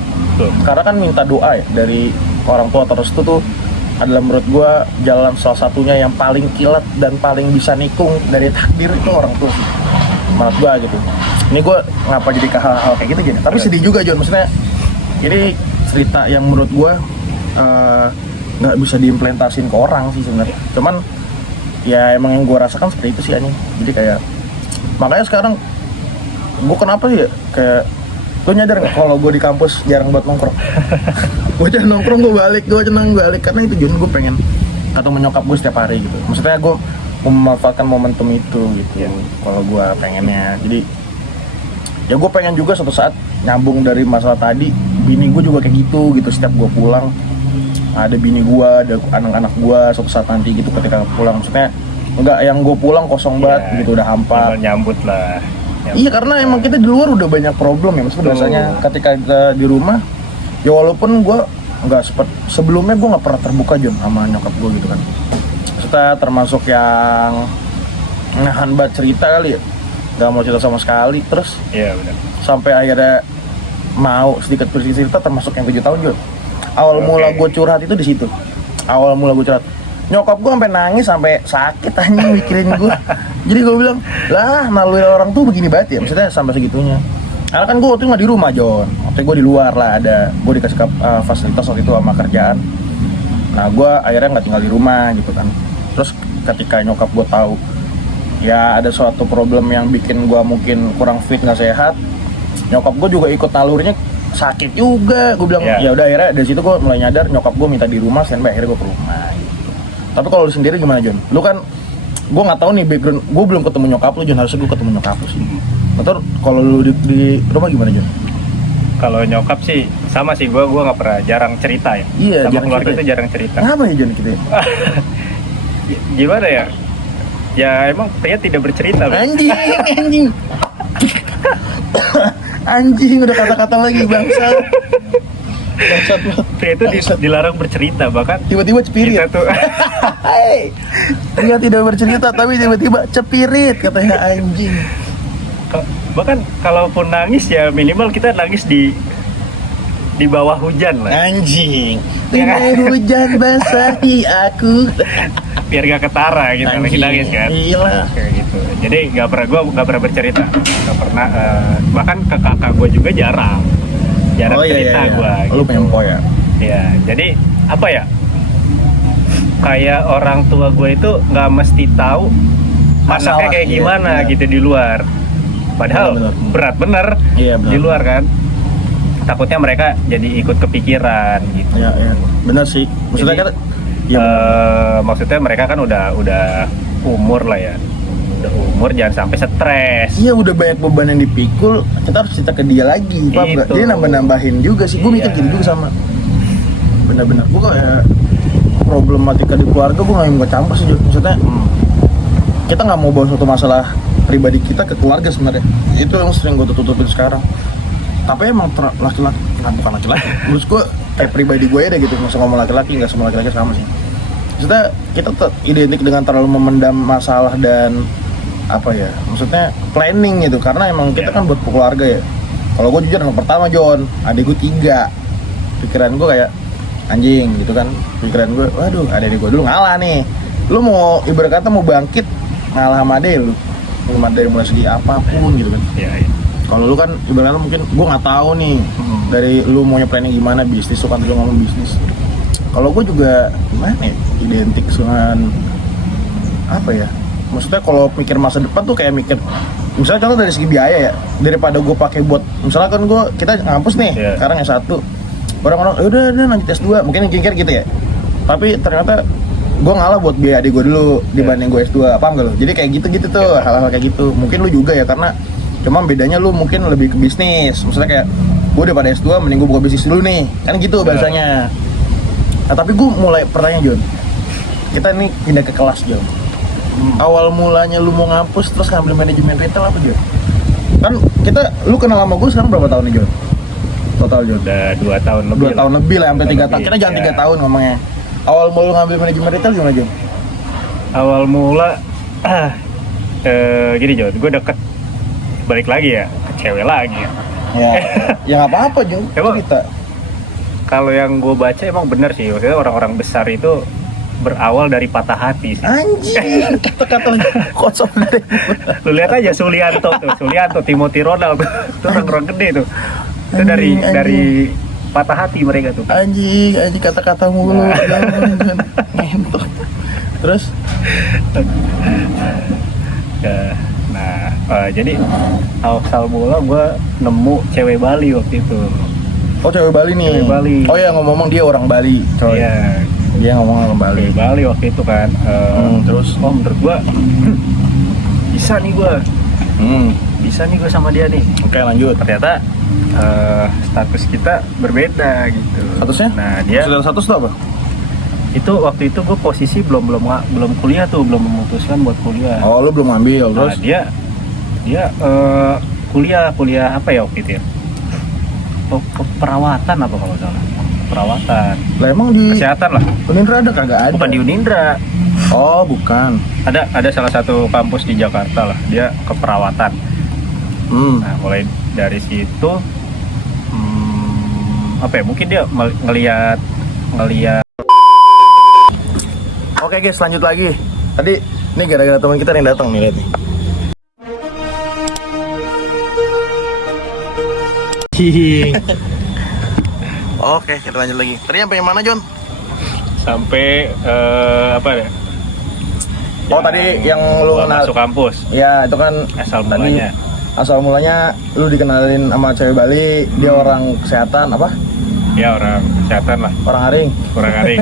Karena kan minta doa ya dari orang tua, terus itu tuh adalah menurut gua jalan salah satunya yang paling kilat dan paling bisa nikung dari takdir itu orang tua sih, menurut gua gitu. Ini gue ngapa jadi ke hal-hal kayak gitu gini, tapi sedih juga Jon. Maksudnya ini cerita yang menurut gue nggak bisa diimplementasiin ke orang sih sebenarnya. Cuman ya emang yang gue rasakan seperti itu sih anjing. Jadi kayak makanya sekarang gue kenapa sih ya, kayak gue nyadar nggak kalau gue di kampus jarang buat nongkrong. Gue jarang nongkrong, gue senang balik karena itu Jon, gue pengen ketemu nyokap gue setiap hari gitu. Maksudnya gue memanfaatkan momentum itu gitu. Kalau gue pengennya, jadi ya gue pengen juga suatu saat nyambung dari masalah tadi, bini gue juga kayak gitu. Setiap gue pulang ada bini gue, ada anak-anak gue suatu saat nanti gitu ketika pulang. Maksudnya enggak yang gue pulang kosong banget gitu, udah hampa. Nyambut lah. Iya, karena emang kita di luar udah banyak problem ya. Maksudnya biasanya ketika kita di rumah, ya walaupun gue nggak sebelumnya gue nggak pernah terbuka Jon sama nyokap gue gitu kan. Maksudnya termasuk yang nahan banget cerita kali ya, nggak mau cerita sama sekali. Terus benar. Sampai akhirnya mau sedikit cerita, termasuk yang 7 tahun Jon. Awal mula gue curhat itu di situ. Nyokap gue sampai nangis, sampai sakit anjing mikirin gue. Jadi gue bilang, lah naluri orang tuh begini banget ya, maksudnya sampai segitunya. Karena kan gue waktu itu nggak di rumah Jon, waktu itu gue di luar lah, gue dikasih fasilitas waktu itu sama kerjaan. Nah gue akhirnya nggak tinggal di rumah gitu kan. Terus ketika nyokap gue tahu ya ada suatu problem yang bikin gue mungkin kurang fit, nggak sehat, nyokap gue juga ikut nalurinya sakit juga. Gue bilang ya udah, akhirnya dari situ gue mulai nyadar nyokap gue minta di rumah, standby, akhirnya gue ke rumah gitu. Tapi kalau lu sendiri gimana Jon? Lu kan, gue nggak tahu nih background, gue belum ketemu nyokap lu Jon, harusnya gue ketemu nyokap lu sih. Betul, kalau lu di rumah gimana Jon? Kalau nyokap sih sama sih, gue nggak pernah, jarang cerita ya. Iya, sama jarang keluarga cerita. itu jarang cerita. Kenapa ya Jon gitu ya? Gimana ya? Ya emang pria tidak bercerita. Bang. Anjing. Anjing udah kata-kata lagi bangsa. Bangsat banget. Pria itu dilarang bercerita, bahkan Tiba-tiba cepirit. kita tuh Hei, dia tidak bercerita tapi tiba-tiba cepirit katanya anjing. bahkan kalaupun nangis ya minimal kita nangis di bawah hujan lah, Anjing. Ya kan? Ringai hujan basahi aku. biar gak ketara gitu lagi nangis kan. Gila. Kayak gitu. Jadi nggak pernah bercerita, nggak pernah. Bahkan ke kakak gue juga jarang cerita gue. Lu pengen ya? Ya, jadi apa ya? Kayak orang tua gue itu nggak mesti tahu masaknya kayak Iya, gimana iya. gitu di luar. Padahal Benar. berat bener Iya, benar. di luar kan. Takutnya mereka jadi ikut kepikiran gitu. Ya. Benar sih. Maksudnya Jadi, kan ya maksudnya mereka kan udah umur lah ya. Udah umur, jangan sampai stres. iya udah banyak beban yang dipikul, kita harus cerita ke dia lagi, paham nggak? Itu. Dia nambah-nambahin juga sih, gue mikir Iya. gitu juga sama. Benar-benar, gue kayak problematika di keluarga gue nggak mau campur sih, maksudnya kita nggak mau bawa suatu masalah pribadi kita ke keluarga sebenarnya. Itu yang sering gue tutupin sekarang. Tapi emang laki-laki, bukan laki-laki, menurut gue kayak pribadi gue ya gitu, nggak ngomong laki-laki, nggak semua laki-laki sama sih. Maksudnya kita identik dengan terlalu memendam masalah dan apa ya, maksudnya planning gitu, karena emang kita kan buat keluarga ya. Kalau gue jujur anak pertama Jon, adik gue 3, pikiran gue kayak anjing gitu kan, pikiran gue, waduh adik gue dulu ngalah nih, lu mau ibarat kata mau bangkit ngalah sama adek lu, dari mulai segi apapun gitu kan. Iya. Kalau lu kan ibaratnya mungkin gue nggak tahu nih dari lu maunya planning gimana bisnis, lu kan dulu ngomong bisnis. Kalau gue juga gimana ya, identik dengan apa ya, maksudnya kalau mikir masa depan tuh kayak mikir, misalnya contoh dari segi biaya ya, daripada gue pakai buat, misalnya kan kita ngampus nih, Yeah. sekarang S1, orang-orang udah lanjut S2, mungkin kira-kira gitu ya, tapi ternyata gue ngalah buat biaya adik gue dulu dibanding gue S2, paham gak lo? Jadi kayak gitu-gitu tuh, hal-hal kayak gitu. Mungkin lu juga ya, karena cuma bedanya lu mungkin lebih ke bisnis, maksudnya kayak gue daripada S2 mending gue buka bisnis dulu nih, kan gitu bahasanya. Nah, tapi gue mulai pertanyaan Jon, kita nih pindah ke kelas Jon. Awal mulanya lu mau ngampus terus ngambil manajemen retail apa Jon? Kan lu kenal sama gue sekarang berapa tahun nih Jon? Total Jon? Udah 2 tahun lebih. 2 tahun lebih lah, sampai 3 tahun. lebih, Kita jangan ya. 3 tahun ngomongnya. Awal mula lu ngambil manajemen retail gimana Jon? Awal mula gini Jon, gue deket balik lagi ya ke cewek lagi ya. Ya nggak apa-apa Jon, Emang? kita. Kalau yang gue baca emang bener sih, maksudnya orang-orang besar itu berawal dari patah hati sih. Anjing, kata-kata kosong dari Lu lihat aja Sulianto, Timothy Ronald itu orang-orang gede tuh. Itu Anjing. dari patah hati mereka tuh. anjing kata-kata mulu. Jangan. Ngentot. Terus Jadi awal mula gue nemu cewek Bali waktu itu. oh cewek Bali nih. Cewek Bali. Oh ya ngomong dia orang Bali, coy. Iya, Dia ngomong orang Bali. cewek Bali waktu itu kan. Terus? oh menurut gue bisa nih gue sama dia nih. Oke, lanjut. Ternyata status kita berbeda gitu. Statusnya? Nah dia Saudara status tuh apa? itu waktu itu gue posisi belum kuliah tuh, belum memutuskan buat kuliah. Oh, lu belum ngambil, Nah, terus? dia kuliah apa ya waktu itu ya? Keperawatan apa kalau salah? Perawatan. Lah emang di Kesehatan lah. Unindra ada kagak ada? Bukan di Unindra. Oh, bukan. Ada salah satu kampus di Jakarta lah. Dia keperawatan. Nah, mulai dari situ apa ya? Mungkin dia ngelihat. Oke guys, lanjut lagi. Tadi ini gara-gara teman kita yang datang nih, lihat nih. Oke, kita lanjut lagi. Tadi sampai yang mana, Jon? Sampai apa ya? Oh, tadi yang lu kenal. masuk kampus. Ya, itu kan Asal tadi mulanya. asal mulanya lu dikenalin sama cewek Bali, dia orang kesehatan apa? Ya orang kesehatan lah. Orang Haring. Kurang hari.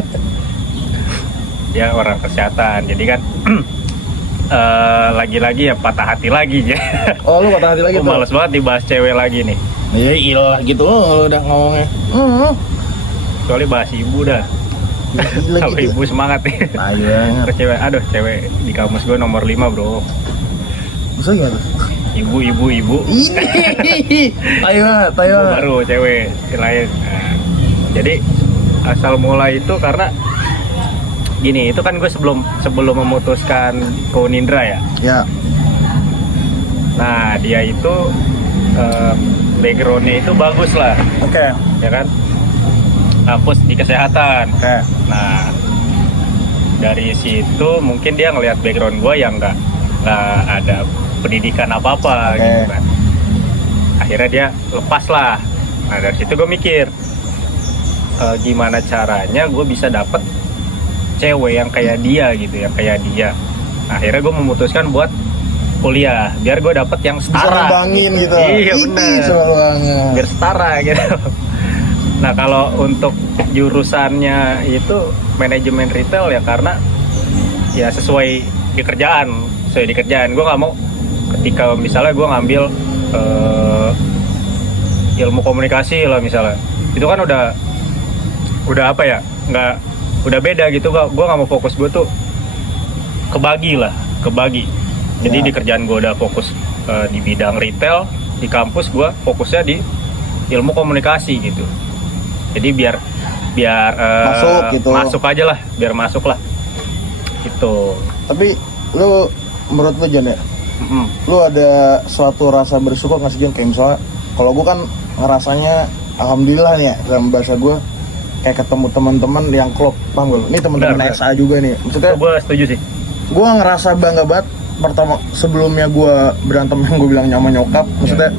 Dia orang kesehatan. Jadi kan lagi-lagi ya patah hati lagi ya. Oh, lu patah hati lagi Gue tuh? males banget dibahas cewek lagi nih. Iya, ilah gitu lo udah ngomongnya. Soalnya bahas ibu dah. Gila Kalau gitu. ibu semangat nih. Ayo, Terus cewek, aduh cewek di kamus gue nomor 5 bro. bisa gimana? Ibu. Ini. Ayo, Ibu baru cewek lain. Nah, jadi asal mula itu karena gini, itu kan gue sebelum memutuskan ke Unindra ya. Ya. Nah dia itu backgroundnya itu bagus lah, Oke. ya kan? Kampus di kesehatan. Oke. Nah dari situ mungkin dia ngelihat background gue yang nggak ada pendidikan apa-apa Oke. gitu kan. Akhirnya dia lepas lah. Nah dari situ gue mikir gimana caranya gue bisa dapet cewek yang kayak dia gitu, yang kayak dia. Nah, akhirnya gue memutuskan buat kuliah biar gue dapet yang Bisa setara. ngembangin gitu. Iya Ini benar. selalu banget. Biar setara gitu. Nah kalau untuk jurusannya itu manajemen retail ya karena ya sesuai di kerjaan. Gue nggak mau ketika misalnya gue ngambil ilmu komunikasi lah misalnya, itu kan udah apa ya, udah beda gitu. Gue nggak mau fokus gue tuh kebagi. Jadi Ya. di kerjaan gue udah fokus di bidang retail, di kampus gue fokusnya di ilmu komunikasi gitu. Jadi biar Masuk gitu. masuk aja lah, biar masuk lah gitu. Tapi lu menurut lu Jon ya, Mm-mm. lu ada suatu rasa bersyukur nggak sih Jon? Kayak misalnya kalau gue kan ngerasanya alhamdulillah nih ya, dalam bahasa gue kayak ketemu teman-teman yang klop, paham gak lu? Ini teman-teman Benar. SA juga nih, maksudnya Gue setuju sih. gue ngerasa bangga banget. Pertama sebelumnya gue berantem yang gue bilang sama nyokap, maksudnya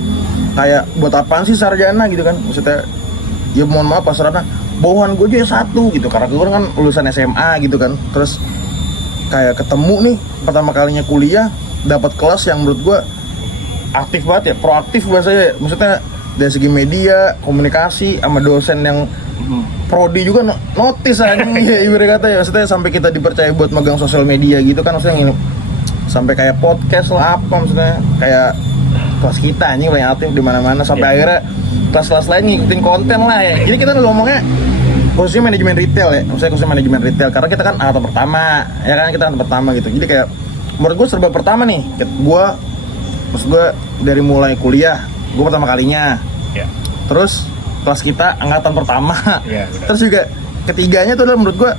kayak buat apaan sih sarjana gitu kan, maksudnya ya mohon maaf pasrana bawahan gue aja satu gitu, karena gue kan lulusan SMA gitu kan. Terus kayak ketemu nih pertama kalinya kuliah, dapat kelas yang menurut gue aktif banget ya, proaktif bahasanya, maksudnya dari segi media, komunikasi, sama dosen yang prodi juga notice aja ya, ibarat kata ya, maksudnya sampai kita dipercaya buat megang sosial media gitu kan, maksudnya ini sampai kayak podcast lah apa, maksudnya kayak kelas kita nih paling aktif di mana-mana sampai Yeah. akhirnya kelas-kelas lain ngikutin konten lah ya. Jadi kita ngomongnya khususnya manajemen retail ya, maksudnya khususnya manajemen retail karena kita kan angkatan pertama ya kan, kita angkatan pertama gitu. Jadi kayak menurut gue serba pertama nih, maksud gue dari mulai kuliah gue pertama kalinya, Ya. terus kelas kita angkatan pertama, Iya, benar. terus juga ketiganya tuh adalah menurut gue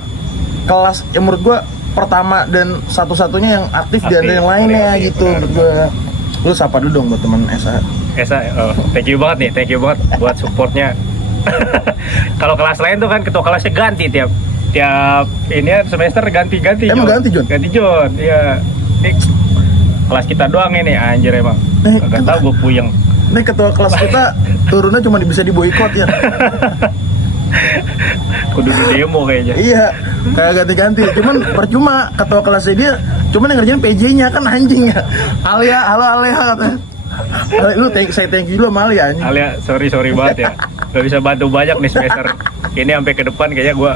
kelas yang menurut gue pertama dan satu-satunya yang aktif di antara yang lainnya aktif, gitu. benar. Menurut gue lu sapa dulu dong buat teman SA. Thank you banget buat supportnya. Kalau kelas lain tuh kan ketua kelasnya ganti tiap ini semester ganti. Emang ganti, Jon? Ganti Jon, iya. Ini kelas kita doang ini anjir emang. Gak tau gue puyeng. Nih ketua kelas kita turunnya cuma bisa diboikot ya. Kudu di demo kayaknya. Iya, kayak ganti-ganti. Cuman percuma ketua kelasnya dia, cuman yang ngerjain PJ-nya kan anjing ya. Halo Alia katanya. Lu saya thank you dulu sama Alia anjing. Alia, sorry banget ya. Gak bisa bantu banyak nih semester ini sampai ke depan kayaknya gue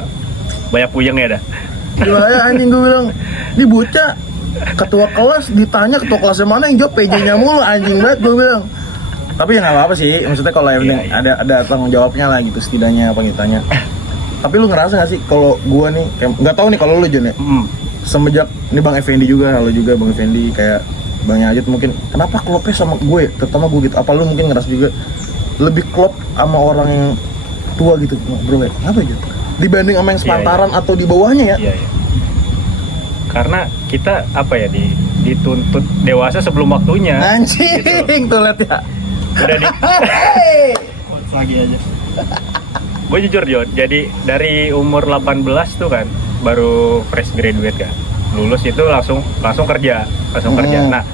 banyak puyeng ya dah. Gimana ya anjing, gue bilang, ini bocah ketua kelas ditanya ketua kelasnya mana yang jawab PJ-nya mulu, anjing banget gue bilang. Tapi ya nggak apa-apa sih, maksudnya kalau yang penting Iya. ada tanggung jawabnya lah gitu setidaknya apa ditanya. Tapi lu ngerasa nggak sih kalau gua nih, kayak nggak tahu nih kalau lu Jon ya, semenjak ini Bang Effendi juga, halo juga Bang Effendi, kayak Bang Yajid mungkin, kenapa klopnya sama gue, terutama gue gitu, apa lu mungkin ngerasa juga lebih klop sama orang yang tua gitu, bro ya, kenapa gitu? Dibanding sama yang sepantaran atau di bawahnya ya? Iya. Karena kita apa ya dituntut dewasa sebelum waktunya. Anjing, tuh liat ya. Udah di Lagi aja. gue jujur Jon, jadi dari umur 18 tuh kan baru fresh graduate kan, lulus itu langsung kerja. Nah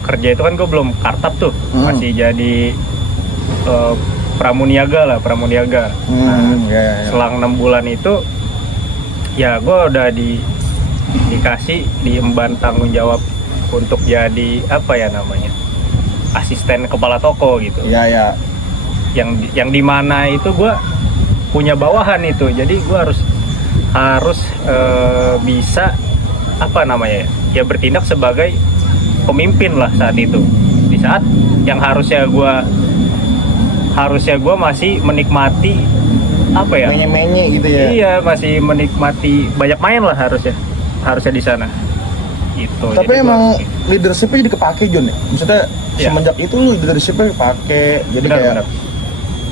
kerja itu kan gue belum kartap tuh, masih jadi pramuniaga. Ya. Selang 6 bulan itu ya gue udah dikasih diemban tanggung jawab untuk jadi apa ya namanya, asisten kepala toko gitu. Iya. Yang dimana itu gue punya bawahan itu, jadi gue harus bisa apa namanya ya, ya bertindak sebagai pemimpin lah saat itu, di saat yang harusnya gue masih menikmati apa ya, menye-menye gitu ya. iya masih menikmati banyak main lah harusnya di sana itu. Tapi jadi emang leadershipnya jadi kepake John ya, maksudnya Iya. semenjak itu lu leadershipnya kepake, jadi benar, kayak benar.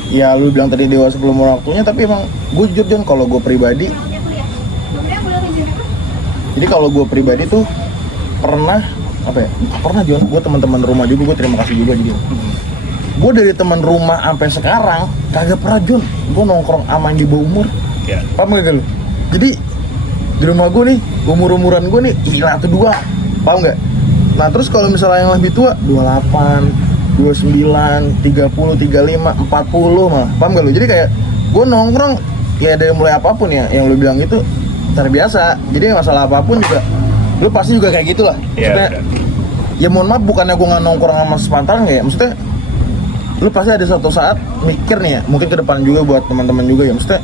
ya lu bilang tadi dewasa sebelum waktunya, tapi emang gue jujur John, kalau gue pribadi, jadi kalau gue pribadi tuh pernah apa ya, pernah John, gue teman-teman rumah juga, gue terima kasih juga jadi gue dari teman rumah sampai sekarang kagak pernah John gue nongkrong sama yang di bawah umur. Ya. Paham gak lu? Jadi di rumah gue nih umur-umuran gue nih gila tuh dua, paham gak? Nah terus kalau misalnya yang lebih tua 28, 29, 30, 35, 40 malah, paham gak lu? Jadi kayak gue nongkrong ya dari mulai apapun ya yang lu bilang itu terbiasa. Jadi masalah apapun juga lu pasti juga kayak gitulah. Maksudnya ya mohon maaf, bukannya gue nggak nongkrong sama sepantaran ya, maksudnya lu pasti ada suatu saat mikir nih ya, mungkin ke depan juga buat teman-teman juga ya, maksudnya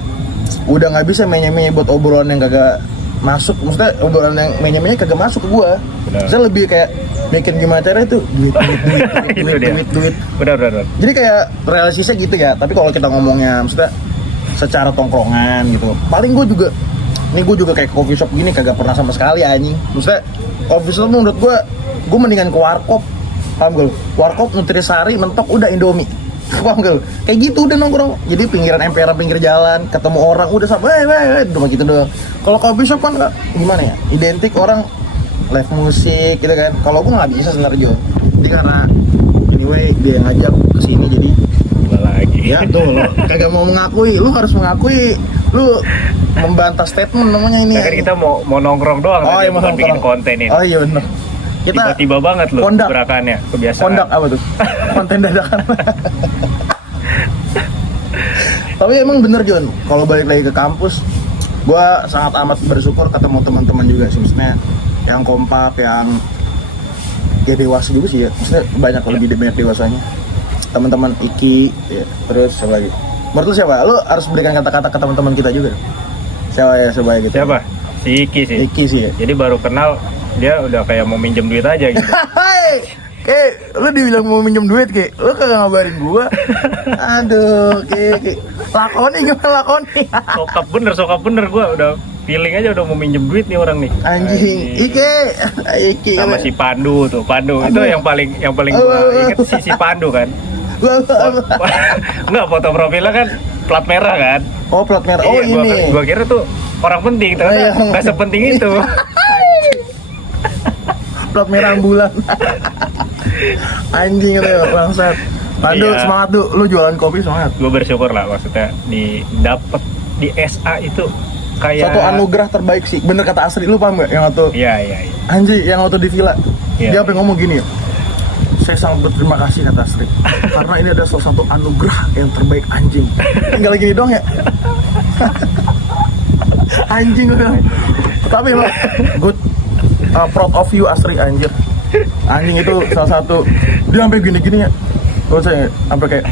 udah nggak bisa menye-menye buat obrolan yang kagak masuk, maksudnya obrolan yang menye-menye kagak masuk ke gua. Saya lebih kayak mikir gimana cara itu duit. Benar. Jadi kayak realisasinya gitu ya. Tapi kalau kita ngomongnya maksudnya secara tongkrongan gitu, paling gue juga kayak coffee shop gini kagak pernah sama sekali anjing. Maksudnya coffee shop menurut gue mendingan ke warkop. Paham gak lu? Warkop, Nutrisari, mentok, udah Indomie. Paham gak lu? Kayak gitu udah nongkrong. Jadi pinggiran emperan, pinggir jalan, ketemu orang, udah sampai cuma gitu doang. Kalau coffee shop kan gimana ya? Identik orang live musik gitu kan. Kalau gue nggak bisa sebenarnya Jo. Jadi karena anyway dia ngajak kesini jadi lagi. ya tuh lo kagak mau mengakui, lu harus mengakui. Lu membantah statement namanya ini. Kan kita mau nongkrong doang, iya, bukan bikin konten ini. Oh iya benar. Kita tiba-tiba banget loh kondak. gerakannya, kebiasaan. Kondak apa tuh? Konten dadakan. Tapi emang bener John, kalau balik lagi ke kampus, gue sangat amat bersyukur ketemu teman-teman juga sih, maksudnya yang kompak, yang ya dewasa juga sih ya, maksudnya lebih banyak dewasanya. Teman-teman Iki, ya, terus siapa lagi? Menurut lu siapa? Lu harus berikan kata-kata ke teman-teman kita juga. Siapa ya supaya gitu? Siapa? Si Iki sih. Iki sih ya. Jadi baru kenal dia udah kayak mau minjem duit aja gitu. Lu dibilang mau minjem duit, lu kagak ngabarin gua. Aduh, lakoni gimana lakoni? Sokap bener gua udah feeling aja udah mau minjem duit nih orang nih. Anjing. Iki sama si Pandu tuh. Pandu itu yang paling gua inget si Pandu kan. Enggak, foto profilnya kan plat merah kan. Oh, plat merah. Oh, iya, ini. Gua kira tuh orang penting, ternyata nggak sepenting itu. Plat merah ambulan. Anjing itu bangsat. Pandu Iya. semangat lu jualan kopi semangat. Gue bersyukur lah, maksudnya dapet di SA itu kayak Satu anugerah terbaik sih. Bener kata Asri, lu paham gak yang waktu Iya. Anjing yang waktu di villa. Iya. Dia apa yang ngomong gini ya? Saya sangat berterima kasih kata Asri. Karena ini adalah salah satu anugerah yang terbaik anjing. Tinggal gini dong ya. Anjing udah. Tapi emang good. Proud of you Asri anjir. Anjing itu salah satu. Dia sampai gini-gini ya. Terus saya sampai kayak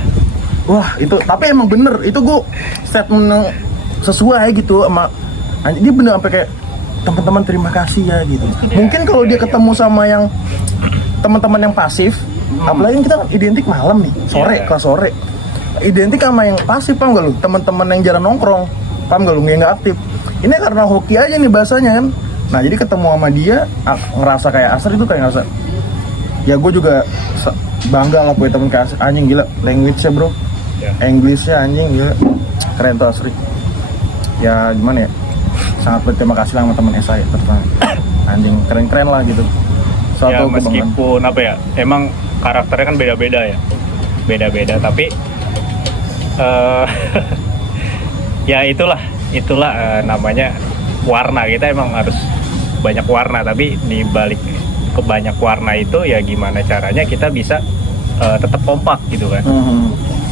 wah itu, tapi emang bener itu gue statement yang sesuai gitu sama anjing. Dia bener sampai kayak teman-teman terima kasih ya gitu. Mungkin kalau dia ketemu sama yang teman-teman yang pasif, apalagi kita kan identik malam nih, sore, kelas sore. Identik sama yang pasif, paham gak lu? Teman-teman yang jarang nongkrong, paham gak lu? Yang nggak aktif. Ini karena hoki aja nih bahasanya kan. Nah jadi ketemu sama dia, ngerasa kayak Asri itu kayak ngerasa, ya gue juga bangga lah punya temen kayak Asri. Anjing gila, language-nya bro, English-nya anjing gila, keren tuh Asri. Ya gimana ya, sangat berterima kasih lah sama temen saya terutama. Anjing keren-keren lah gitu. Ya meskipun apa ya, emang karakternya kan beda-beda ya, beda-beda tapi ya itulah namanya warna. Kita emang harus banyak warna, tapi di balik ke banyak warna itu ya gimana caranya kita bisa tetap kompak gitu kan.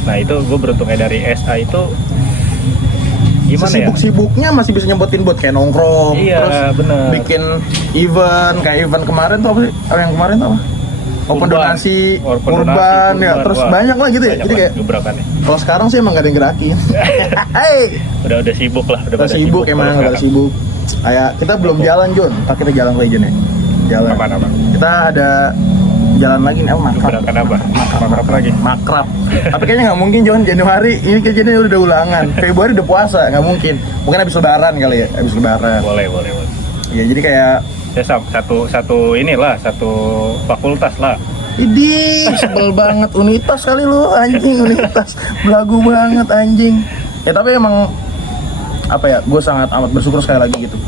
Nah itu gue beruntungnya dari SA itu gimana ya, sibuk-sibuknya masih bisa nyempetin buat kayak nongkrong, terus bener. bikin event kayak event kemarin tuh apa sih? Yang kemarin tuh apa? Open donasi, urban ya, terus banyak lah gitu ya. Jadi kayak kalau sekarang sih emang gak ada yang gerakin. udah sibuk lah, udah sibuk emang, udah sibuk. Kayak kita belum jalan John, tapi kita jalan Legend ya. jalan. Apa? Kita ada jalan lagi nih, makrab. Keberatan apa? Makrab lagi. Makrab. Tapi kayaknya nggak mungkin John, Januari ini kayaknya udah ulangan. Februari udah puasa, nggak mungkin. Mungkin habis lebaran kali ya, habis lebaran. Boleh. Ya jadi kayak Ya satu inilah, satu fakultas lah. Idih, sebel banget unitas kali lu anjing, unitas belagu banget anjing. Ya tapi emang apa ya, gue sangat amat bersyukur sekali lagi gitu.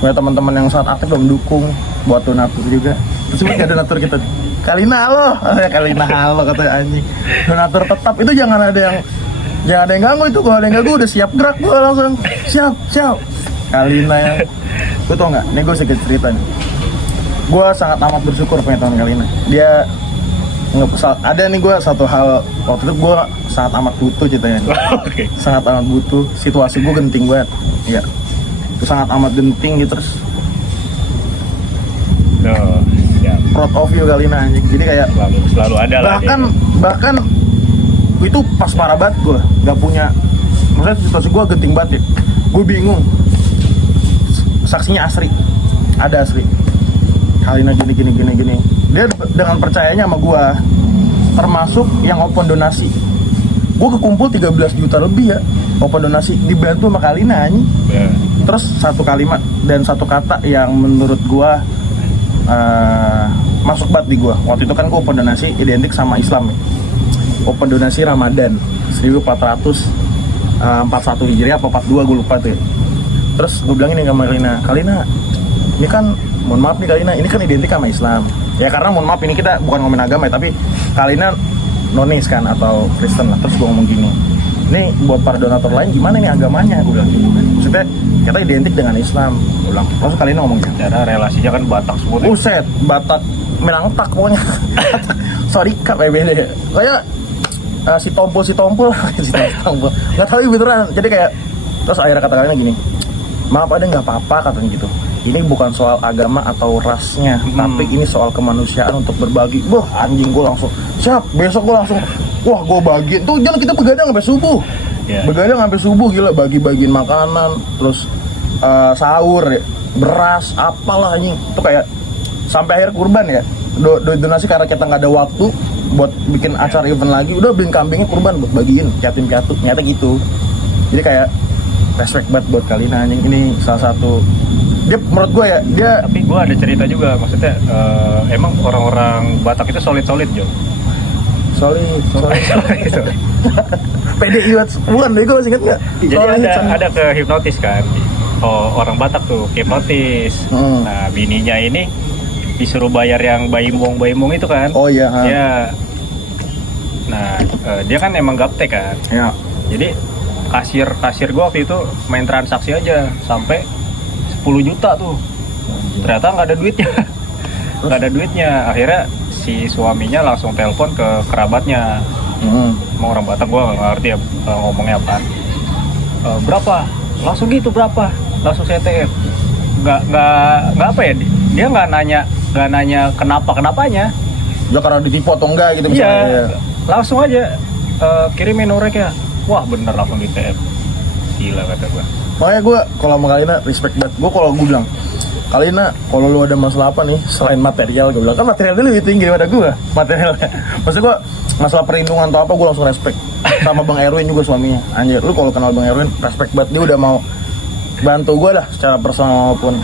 Punya teman-teman yang sangat aktif dan mendukung buat donatur juga. Terus ini ada donatur kita. Kalina halo, Kalina halo kata anjing. Donatur tetap itu jangan ada yang ganggu itu. Kalau ada yang ganggu udah siap gerak gue langsung. Siap. Kalina ya. Gue tau nggak? Nih gue sedikit cerita nih. Gue sangat amat bersyukur punya teman Kalina. Dia ada nih gue satu hal waktu itu gue sangat amat butuh ceritanya. Oke. Sangat amat butuh, situasi gue genting banget. Ya. Itu sangat amat genting gitu terus. Oh, ya. Proud of you Kalina anjing. Jadi kayak Selalu ada lah. bahkan itu pas parah banget gue nggak punya, maksudnya situasi gue genting banget ya. Gue bingung. Saksinya ada asli. Kalina gini. Dia dengan percayanya sama gue, termasuk yang open donasi. Gue kekumpul 13 juta lebih ya open donasi, dibantu sama Kalina anjing. Ya. Terus satu kalimat dan satu kata yang menurut gue masuk banget di gue. Waktu itu kan gue open donasi identik sama Islam ya. Open donasi Ramadan 1441 Hijriah apa 42 gue lupa tuh ya. Terus gue bilang ini sama Kalina, ini kan mohon maaf nih Kalina, ini kan identik sama Islam. Ya karena mohon maaf ini kita bukan ngomongin agama ya, tapi Kalina nonis kan atau Kristen lah. Terus gue ngomong gini, ini buat para donatur lain gimana nih agamanya? Gue bilang gitu. Maksudnya kita identik dengan Islam. Gue bilang, terus Kalina ngomong gitu. Karena relasinya kan Batak semua. Buset, Batak Minangtak pokoknya. Sorry kak, beda ya. Kayak si tompol nggak tahu beneran. Jadi kayak terus akhirnya kata Kalina gini, maaf ada nggak apa-apa katanya gitu. Ini bukan soal agama atau rasnya, tapi ini soal kemanusiaan untuk berbagi. Wah anjing, gue langsung siap. Besok gue langsung, wah gue bagiin. Tuh jangan kita begadang sampai subuh. Yeah. Begadang sampai subuh gila, bagi-bagiin makanan, terus sahur, ya, beras, apalah anjing. Itu kayak sampai akhir kurban ya. Donasi karena kita nggak ada waktu buat bikin acara event lagi. Udah beliin kambingnya kurban buat bagiin yatim piatu. Ternyata gitu. Jadi kayak respect banget buat Kalina anjing. Ini salah satu, dia menurut gue ya, dia Tapi gue ada cerita juga, maksudnya emang orang-orang Batak itu solid Jo. solid. PDI bukan deh, gue masih inget nggak? Jadi ada ke hipnotis kan. Oh, orang Batak tuh ke hipnotis. Nah bininya ini disuruh bayar yang baimong itu kan. Oh iya. Ya. Nah dia kan emang gaptek kan. Ya. Jadi kasir gue waktu itu main transaksi aja sampai 10 juta tuh. Ternyata nggak ada duitnya. Akhirnya si suaminya langsung telepon ke kerabatnya. Mau orang Batak gue nggak ngerti ya ngomongnya apaan. Berapa? Langsung gitu berapa? Langsung CTF. Nggak apa ya? Dia nggak nanya kenapanya. Ya karena ditipu atau enggak gitu Iya. misalnya. Langsung aja kirimin noreknya. Wah bener langsung di TM. Gila kata gue. Makanya gue kalau sama Kalina respect banget. Gue kalau gue bilang, Kalina kalau lu ada masalah apa nih selain material, gue bilang kan materialnya lebih tinggi daripada gue materialnya. Maksud gue masalah perlindungan atau apa gue langsung respect. Sama Bang Erwin juga suaminya. Anjir, lu kalau kenal Bang Erwin respect banget, dia udah mau bantu gue lah secara personal maupun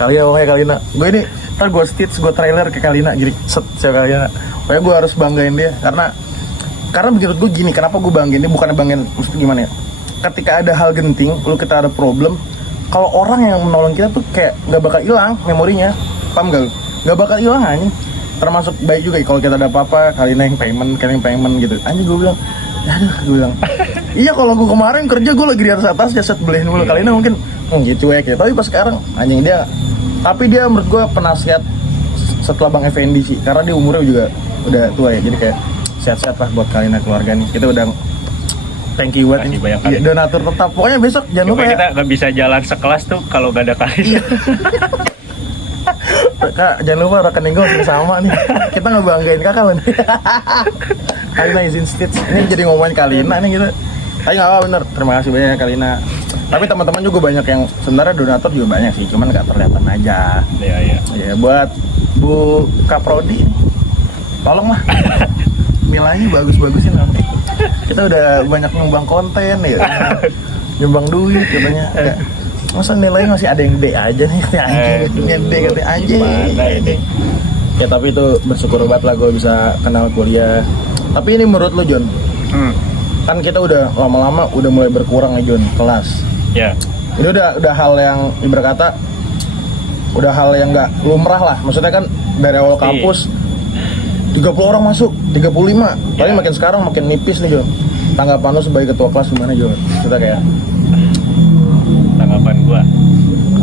Kalina. Gue ini ntar gue stitch, gue trailer ke Kalina jadi saya Kalina. Pokoknya gue harus banggain dia karena menurut gue gini, kenapa gue banggain dia, bukan banggain maksudnya gimana ya, ketika ada hal genting, lu kita ada problem, kalau orang yang menolong kita tuh kayak nggak bakal hilang memorinya, paham gak lu? Nggak bakal hilang anjing. Termasuk baik juga kalau kita ada apa-apa, Kalina yang payment gitu. Anjing gue bilang, iya kalau gue kemarin kerja gue lagi di atas ya set beliin dulu. Kalina mungkin gitu ya, tapi pas sekarang anjing dia, tapi dia menurut gue penasihat setelah Bang Effendi sih, karena dia umurnya juga udah tua ya, jadi kayak sehat-sehat lah buat Kalina keluarga nih. Kita udah thank you buat ini. Ya, donatur tetap. Pokoknya besok jangan lupa ya. Kita nggak bisa jalan sekelas tuh kalau nggak ada Kalina. Kak, jangan lupa rekening gue masih sama nih. Kita ngebanggain kakak nih. Kalina izin stitch. Ini jadi ngomongin Kalina nih gitu. Tapi nggak apa bener. Terima kasih banyak Kalina. Tapi teman-teman juga banyak yang sebenarnya donatur juga banyak sih, cuman nggak terlihatan aja. Iya. Ya buat Bu Kaprodi, tolonglah nilainya bagus-bagusin lah. Kita udah banyak nyumbang konten ya, nyumbang duit katanya. Nggak, masa nilainya masih ada yang D aja nih, katanya anjing, D katanya anjing. Gimana ini? Ya tapi itu bersyukur banget lah gue bisa kenal kuliah. Tapi ini menurut lo John, kan kita udah lama-lama udah mulai berkurang ya John kelas. Ya. Ini udah hal yang ibarat kata udah hal yang nggak lumrah lah. Maksudnya kan dari awal kampus 30 orang masuk, 35. Tapi makin sekarang makin nipis nih John. Tanggapan lo sebagai ketua kelas gimana John? Kita kayak tanggapan gua.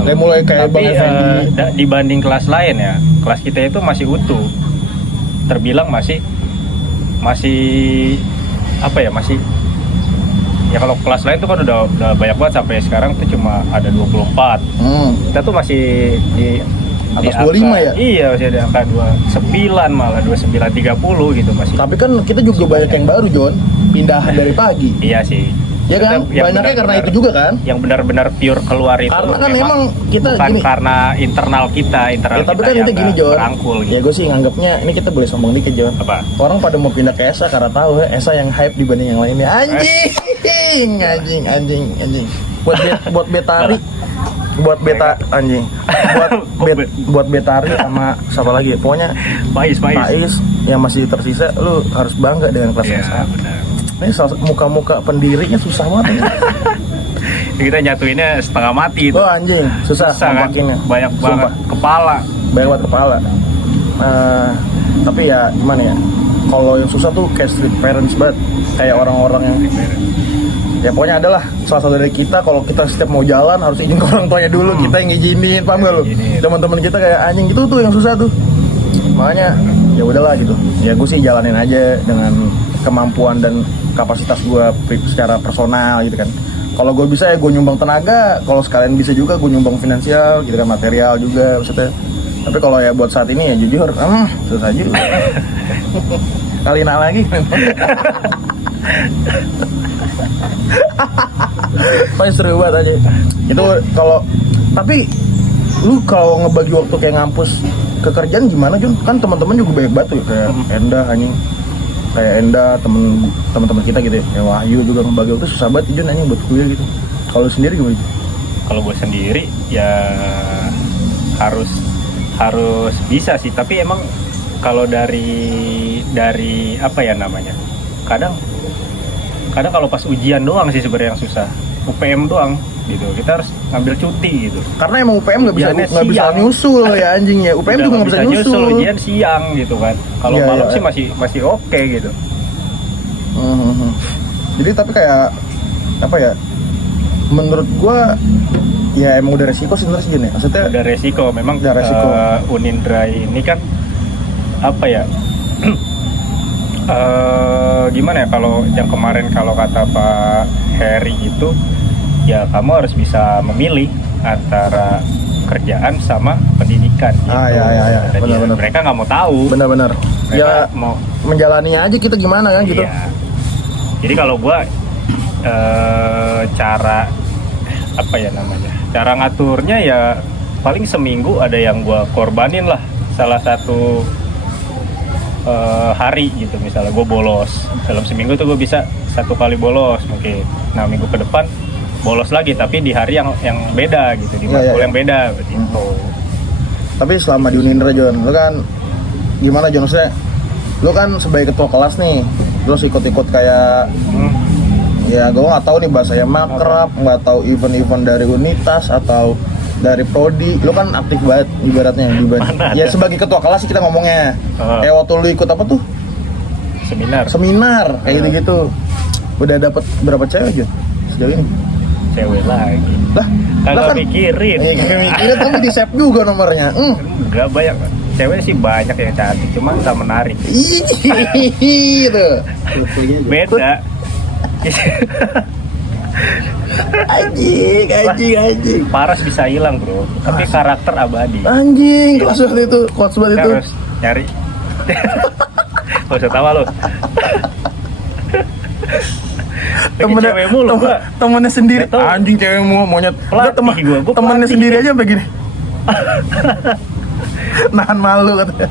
kayak mulai kayak Tapi Bang Effendi. dibanding kelas lain ya, kelas kita itu masih utuh. Terbilang masih apa ya, masih ya kalau kelas lain tuh kan udah banyak banget, sampai sekarang tuh cuma ada 24. Kita tuh masih di Atas angka, 25 ya? Iya, masih ada angka 29, malah 29-30 gitu masih. Tapi kan kita juga banyak yang baru John, pindahan dari pagi. Iya sih. Ya kan? Yang Banyaknya karena itu juga kan? Yang benar-benar pure keluar itu. Karena kan memang kita bukan gini. karena internal kita Ya, tapi kita kan yang itu gini nggak John. merangkul gitu. Ya gue sih nganggapnya ini kita boleh sombong dikit John. Apa? Orang pada mau pindah ke ESA karena tahu ya ESA yang hype dibanding yang lainnya. Anjing. Buat Betari. Buat beta anjing. Buat Betari sama siapa lagi? Pokoknya Pais yang masih tersisa, lu harus bangga dengan kelas Iya, ESA. benar. Ini muka-muka pendirinya susah banget. Kita nyatuinnya setengah mati itu. Oh anjing, susah kan? nampakinnya. Banyak Sumpah. banget kepala. Banyak banget kepala. Tapi ya gimana ya, kalau yang susah tuh kayak street parents banget, kayak orang-orang yang ya pokoknya adalah salah satu dari kita, kalau kita setiap mau jalan harus izin ke orang tuanya dulu, kita yang ngizinin, paham gak lu? Teman-teman kita kayak anjing gitu tuh yang susah tuh. Makanya ya udahlah gitu, ya gue sih jalanin aja dengan kemampuan dan kapasitas gue secara personal gitu kan. Kalau gue bisa ya gue nyumbang tenaga, kalau sekalian bisa juga gue nyumbang finansial gitu kan, material juga maksudnya. Tapi kalau ya buat saat ini ya jujur, susah juga. Kalina lagi. Paling seru banget aja. Itu kalau tapi lu kalau ngebagi waktu kayak ngampus ke kerjaan gimana Jun? Kan teman-teman juga banyak banget tuh kayak Enda anjing. Kayak Enda teman-teman kita gitu ya. Ya Wahyu juga ngebagi waktu susah banget Jun anjing buat kuliah gitu. Kalau lu sendiri gimana? Kalau gue sendiri ya harus bisa sih, tapi emang kalau dari apa ya namanya, kadang kalau pas ujian doang sih sebenarnya yang susah, UPM doang gitu, kita harus ngambil cuti gitu. Karena emang UPM nggak bisa Ujiannya nyusul ya anjing ya. UPM juga nggak bisa nyusul. Ujian siang gitu kan. Kalau Iya, malam iya. sih masih oke gitu. Jadi tapi kayak apa ya? Menurut gua ya emang udah resiko sih sebenarnya Jun ya. Maksudnya Udah resiko memang. Udah resiko. Unindra ini kan apa ya? Gimana ya, kalau yang kemarin kalau kata Pak Heri itu ya kamu harus bisa memilih antara kerjaan sama pendidikan gitu. Ya. Dan Benar-benar. mereka nggak mau tahu. benar-benar. Ya Mereka mau menjalaninya aja kita gimana kan gitu. Iya. Jadi kalau gua cara apa ya namanya? Cara ngaturnya ya paling seminggu ada yang gua korbanin lah salah satu hari gitu. Misalnya gue bolos dalam seminggu tuh gue bisa 1 kali bolos mungkin. Nah minggu ke depan bolos lagi tapi di hari yang beda gitu, di matkul yang beda begitu. Tapi selama di Unindra Jon, lu kan gimana Jon? Maksudnya lu kan sebagai ketua kelas nih, terus ikut-ikut kayak ya gue nggak tahu nih bahasanya makrab, nggak tahu event-event dari unitas atau dari prodi. Lu kan aktif banget ibaratnya ya sebagai ketua kelas sih kita ngomongnya. Kayak waktu lu ikut apa tuh? Seminar kayak gitu-gitu. Udah dapat berapa cewek Jon sejauh ini? Cewek lagi. Lah Kagak mikirin. Iya, kagak mikirin tapi di save juga nomornya. Enggak banyak. Cewek sih banyak yang cantik, cuma nggak menarik. Gitu. Beda. Anjing. Paras bisa hilang bro, tapi karakter abadi. Anjing, kelas banget itu, kuat banget Kita itu. harus nyari. Gak usah tawa lo. Temennya cewek mulu gua. temennya sendiri. Nggak tahu. Anjing cewekmu monyet. Enggak Pelatih gua temennya pelatih. sendiri aja sampai gini. Nahan malu katanya.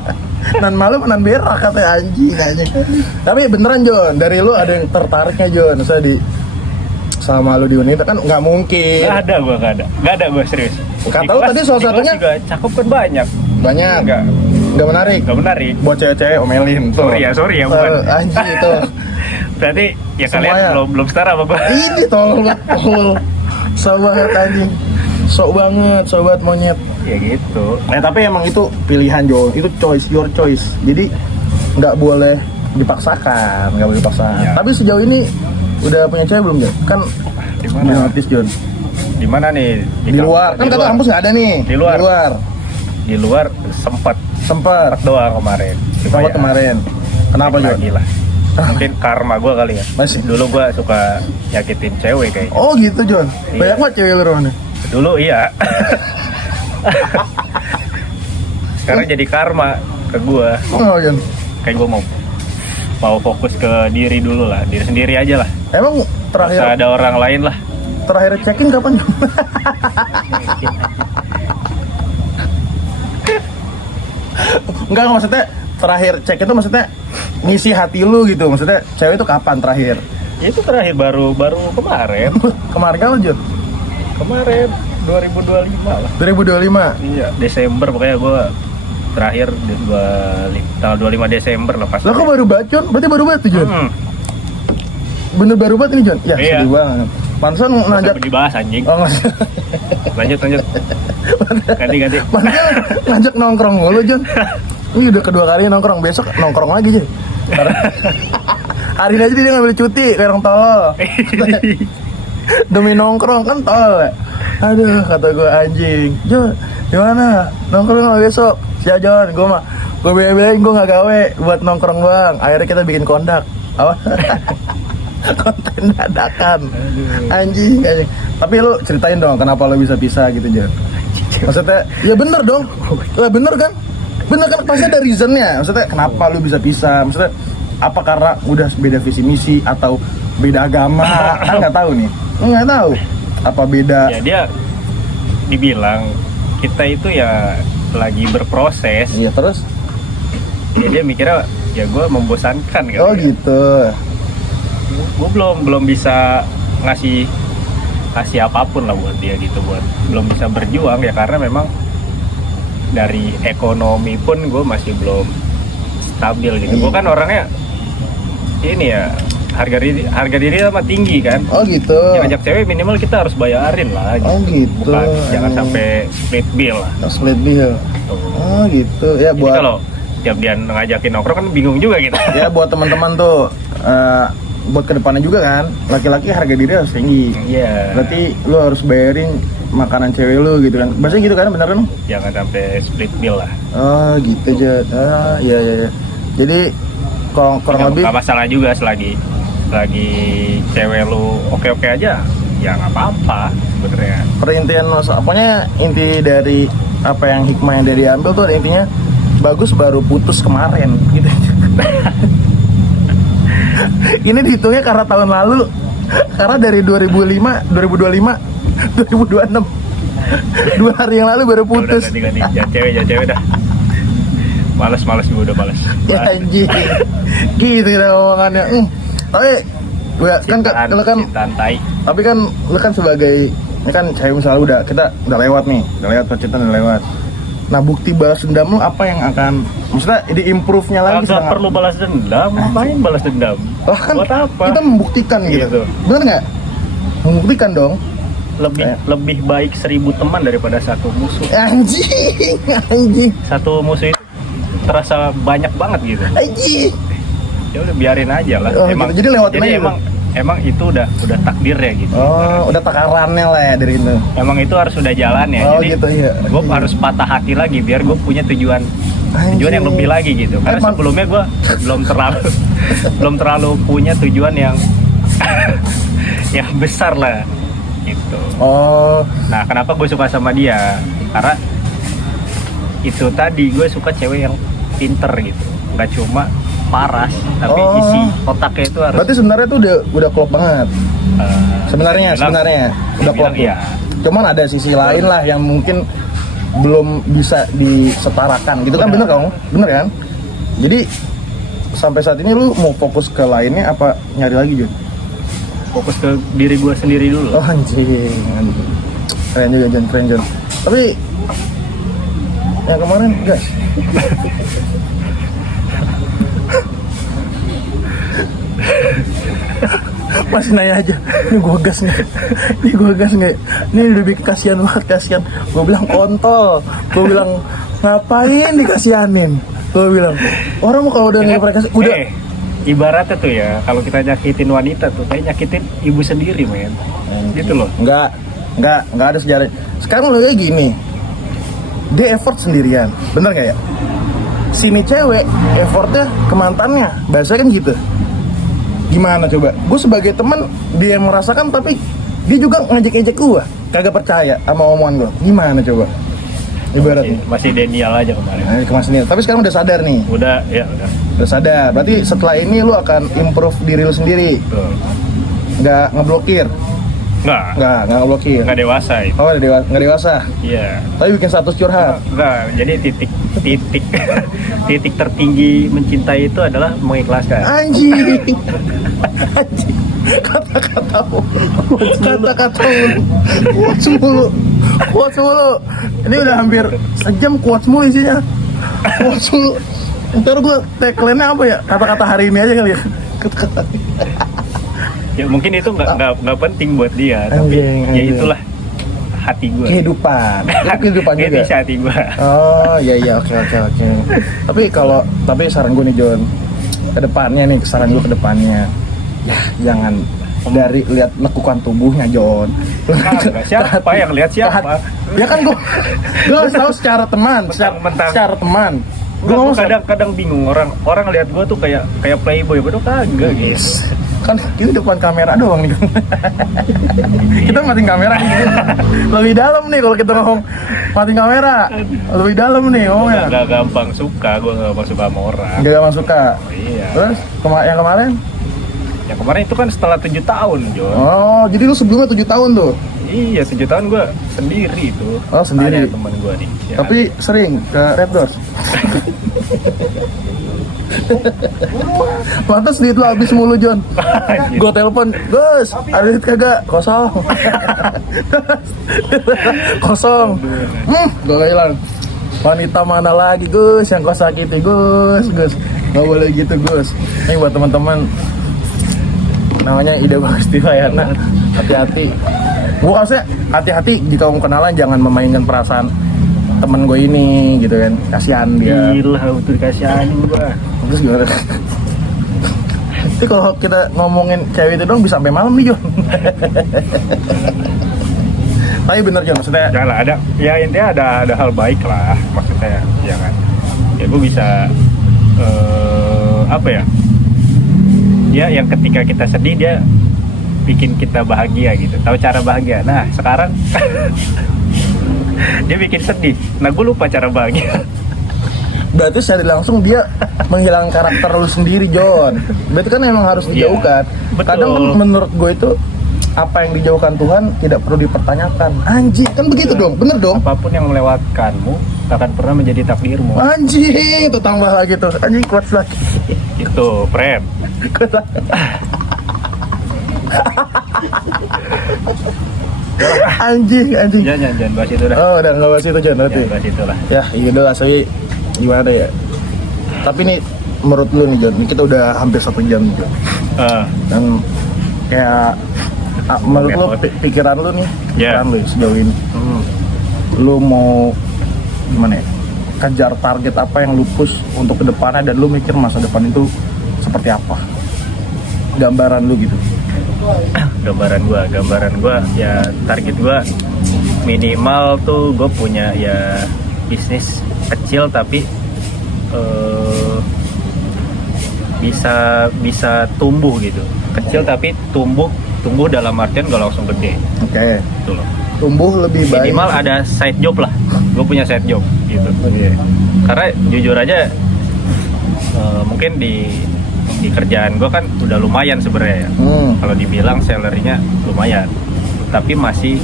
Nahan malu menahan berak katanya anjing. Tapi beneran Jon, dari lu ada yang tertariknya Jon, misalnya di sama lu di Unita kan nggak mungkin. Nggak ada gua serius. Nggak tahu tadi salah Di kelas satunya juga cakep kan banyak. banyak. Nggak menarik. Nggak menarik. Buat cewek-cewek omelin tuh. Sorry ya bukan. Anjing itu. Berarti ya Semuanya. kalian belum setara sama gua. Ini tolol banget. So banget anjing. Sok banget monyet. Ya gitu. Tapi emang itu pilihan Jon, itu your choice. Jadi nggak boleh dipaksakan. Ya. Tapi sejauh ini udah punya cewek belum Jon? Kan Di di mana? notis Jon. Di mana nih? Di luar. Kan kata kampus nggak ada nih. Di luar sempat Sempet. doang kemarin. Cuma Sempet ya, kemarin. Kenapa Jon? lagi lah. Mungkin karma gua kali ya. Masih. Dulu gua suka nyakitin cewek kayaknya. Oh gitu Jon. Iya. Banyak banget cewek lu Ron. Dulu iya. Sekarang jadi karma ke gua. Oh Jon. Kayak gua mau fokus ke diri dulu lah, diri sendiri aja lah. Emang Nggak usah ada orang lain lah. terakhir check-in kapan Jon? Enggak maksudnya terakhir cek itu maksudnya ngisi hati lu gitu. Maksudnya cewek itu kapan terakhir? Itu terakhir baru kemarin. Kemarin kapan Jon? Kemarin 2025 lah. 2025. Iya, Desember pokoknya gua terakhir tanggal 25 Desember lah pas. Lah kok baru banget Jon? Berarti baru banget tuh Jon? Bener baru banget ini Jon? Ya Iya. sedih banget. Pantesan ngajak. Sampai dibahas anjing. Oh nggak. Lanjut. Ganti. Pantesan ngajak nongkrong mulu Jon. Ini udah kedua kali nongkrong, besok nongkrong lagi Jon. Hari ini aja dia ngambil cuti, kayak orang tolol. Demi nongkrong kan tolol ya. Aduh kata gue anjing. Jon, gimana? Nongkrong nggak besok? Siap Jon, gue bela-belain gue nggak gawe buat nongkrong doang. Akhirnya kita bikin kondak. Apa? Konten dadakan. Anjing. Tapi lu ceritain dong kenapa lu bisa pisah gitu Jon. Maksudnya, ya bener dong. Ya bener kan? Bener kan pasti ada reasonnya. Maksudnya kenapa lu bisa pisah? Maksudnya apa karena udah beda visi misi atau beda agama? Kan nggak tahu nih. Nggak tahu. Apa beda? Ya dia dibilang kita itu ya lagi berproses. Iya terus? Ya dia mikirnya ya gue membosankan gitu. Oh gitu. Gue belum bisa ngasih apapun lah buat dia gitu, belum bisa berjuang ya karena memang dari ekonomi pun gue masih belum stabil gitu. Gue kan orangnya ini ya harga diri sama tinggi kan. Oh gitu. Ya, ngajak cewek minimal kita harus bayarin lah. Oh gitu. Jangan sampai split bill lah. Split bill. Tuh. Oh gitu. Ya Jadi buat kalau tiap dia ngajakin nongkrong kan bingung juga gitu. ya buat teman-teman tuh buat kedepannya juga kan, laki-laki harga diri harus tinggi. Iya. Berarti lu harus bayarin makanan cewek lu gitu kan. Bahasa gitu kan, bener kan? Jangan sampai split bill lah. Oh gitu aja. Iya. Jadi kurang lebih Nggak masalah juga selagi cewek lu oke aja, ya nggak apa-apa sebenarnya. perintian pokoknya inti dari apa yang hikmah yang dari ambil tuh intinya bagus baru putus kemarin gitu. Ini dihitungnya karena tahun lalu, karena dari 2005, 2025, 2026 2 hari yang lalu baru putus. Udah ganti jangan cewek dah. Males gue udah males. Ya anjing. Gitu ya omongannya. Tapi lu kan cintaan tai. tapi kan lu kan sebagai ini kan saya misalnya kita udah lewat nih, udah lewat percintaan udah lewat. Nah bukti balas dendam lu apa yang akan maksudnya di improve-nya lagi? Nggak perlu balas dendam, ngapain balas dendam? Lah kan buat apa? kita membuktikan gitu. Gitu. Bener nggak? Membuktikan dong. Lebih baik 1000 teman daripada satu musuh. Anjing. Satu musuh itu terasa banyak banget gitu. Anjing. Ya udah biarin aja lah. Oh, gitu. Jadi lewatin aja. Emang itu udah takdirnya gitu. Oh, udah takarannya lah ya dari itu. Emang itu harus udah jalannya. Oh, Jadi gitu ya. gue harus patah hati lagi biar gue punya tujuan yang lebih lagi gitu. Karena sebelumnya gue belum terlalu punya tujuan yang yang besar lah gitu. Oh. Nah, kenapa gue suka sama dia? Karena itu tadi gue suka cewek yang pinter gitu. Nggak cuma paras, tapi Oh. isi otaknya itu harus Berarti sebenarnya tuh udah klop banget. Sebenarnya udah klop. iya. Cuman ada sisi lain lah yang mungkin belum bisa disetarakan gitu kan, bener kamu? Bener kan? Jadi sampai saat ini lu mau fokus ke lainnya apa nyari lagi, Jun? Fokus ke diri gue sendiri dulu. Oh anjing. Keren juga, Jun, keren, Jun. Tapi yang kemarin guys masih nanya aja, ini gue gas nggak, ini udah bikin kasihan banget, kasihan. Gue bilang kontol, gue bilang ngapain dikasihanin, gue bilang orang mau kalau udah nggak mereka udah Ibaratnya tuh ya, kalau kita nyakitin wanita tuh kayak nyakitin ibu sendiri, men. Gitu loh. nggak ada sejarah. Sekarang lo kayak gini, dia effort sendirian, bener nggak ya? Sini cewek effortnya ke mantannya, bahasanya kan gitu. Gimana coba? Gue sebagai teman, dia yang merasakan tapi dia juga ngejek-ngejek gue, kagak percaya sama omongan gue. Gimana coba? Ibaratnya Masih denial aja kemarin. kemasin. Tapi sekarang udah sadar nih. Udah Sadar. Berarti setelah ini lu akan improve diri lu sendiri. tuh. Nggak ngeblokir. Nggak Ngeblokir. nggak dewasa itu. Oh, nggak dewasa. Iya. Tapi bikin status curhat. Nggak, jadi titik tertinggi mencintai itu adalah mengikhlaskan. Anjing. Anjing. Kata-katamu. Quotes mulu. Ini udah hampir sejam quotes mulu isinya. Quotes mulu. Ntar gue tagline-nya apa ya? Kata-kata hari ini aja kali ya. Kata-kata. Ya mungkin itu nggak penting buat dia, tapi ya itulah hati gue. Kehidupan. Itu kehidupan juga. Itu hati gue. Oh iya oke. Tapi saran gue nih, John, kedepannya nih, saran gue kedepannya, ya jangan dari lihat lekukan tubuhnya, John. Siapa yang lihat siapa? Ya kan gue tahu secara teman, secara teman. Gue kadang bingung orang lihat gue tuh kayak playboy, betul kagak guys. Kan ini depan kamera doang nih. Kita matiin kamera nih. Lebih dalam nih kalau kita ngomong matiin kamera. Lebih dalam nih ngomongnya. Gak gampang suka, gue gak gampang suka sama orang. Gak gampang suka. Oh, iya. Terus yang kemarin? Yang kemarin itu kan setelah 7 tahun, John. Oh, jadi lu sebelumnya 7 tahun tuh? Iya, 7 tahun gue sendiri tuh. Oh, sendiri. Ada teman gue nih. Ya. Tapi sering ke Red Doors. Pantas duit lu habis mulu, John. Gue telepon, Gus, ada duit kagak? Kosong. Kosong. Gue bilang, wanita mana lagi, Gus, yang kau sakiti, Gus. Gak boleh gitu, Gus. Ini buat teman-teman, namanya Ida Bagustivayana. Hati-hati. Gue maksudnya hati-hati jika mau kenalan, jangan memainkan perasaan temen gue ini gitu kan, kasihan dia. Gila, betul kasihanin gue. Terus gimana? Tapi kalau kita ngomongin cewek itu dong bisa sampai malam nih, Jon. Tapi bener, Jon, maksudnya Janganlah, ada ya intinya ada hal baik lah maksudnya, ya kan. Ya gue bisa apa ya? Dia yang ketika kita sedih dia bikin kita bahagia gitu. Tahu cara bahagia. Nah, sekarang dia bikin sedih. Nah, gue lupa cara bahagia. berarti secara langsung dia menghilangkan karakter lu sendiri, Jon. Berarti kan emang harus dijauhkan. Betul. Kadang kan menurut gue itu apa yang dijauhkan Tuhan tidak perlu dipertanyakan. Anjing, kan begitu dong, bener dong. Apapun yang melewatkanmu tak akan pernah menjadi takdirmu. Anjing, itu tambah lagi tuh. Anjing, kuat lagi. Itu, Fred. Anjing. Jangan bahas itu dah. Oh, udah nggak bahas itu, Jon, berarti. Jangan bahas itu lah. Ya, iya udah, tapi gimana ya? Tapi nih, menurut lu nih, Jon, kita udah hampir 1 jam nih, Jon. Dan kayak menurut lu pikiran lu nih, pikiran lu sejauh ini, lu mau gimana ya? Kejar target apa yang lu push untuk kedepannya, dan lu mikir masa depan itu seperti apa? Gambaran lu gitu. Gambaran gua ya, target gua minimal tuh gue punya ya bisnis kecil tapi bisa tumbuh gitu. Kecil tapi tumbuh dalam artian gak langsung gede. Oke. Gitu loh. Tumbuh lebih baik. Minimal ada side job lah. Gue punya side job gitu. Oke. Karena jujur aja mungkin di kerjaan gue kan udah lumayan sebenarnya ya. Kalau dibilang salary-nya lumayan, tapi masih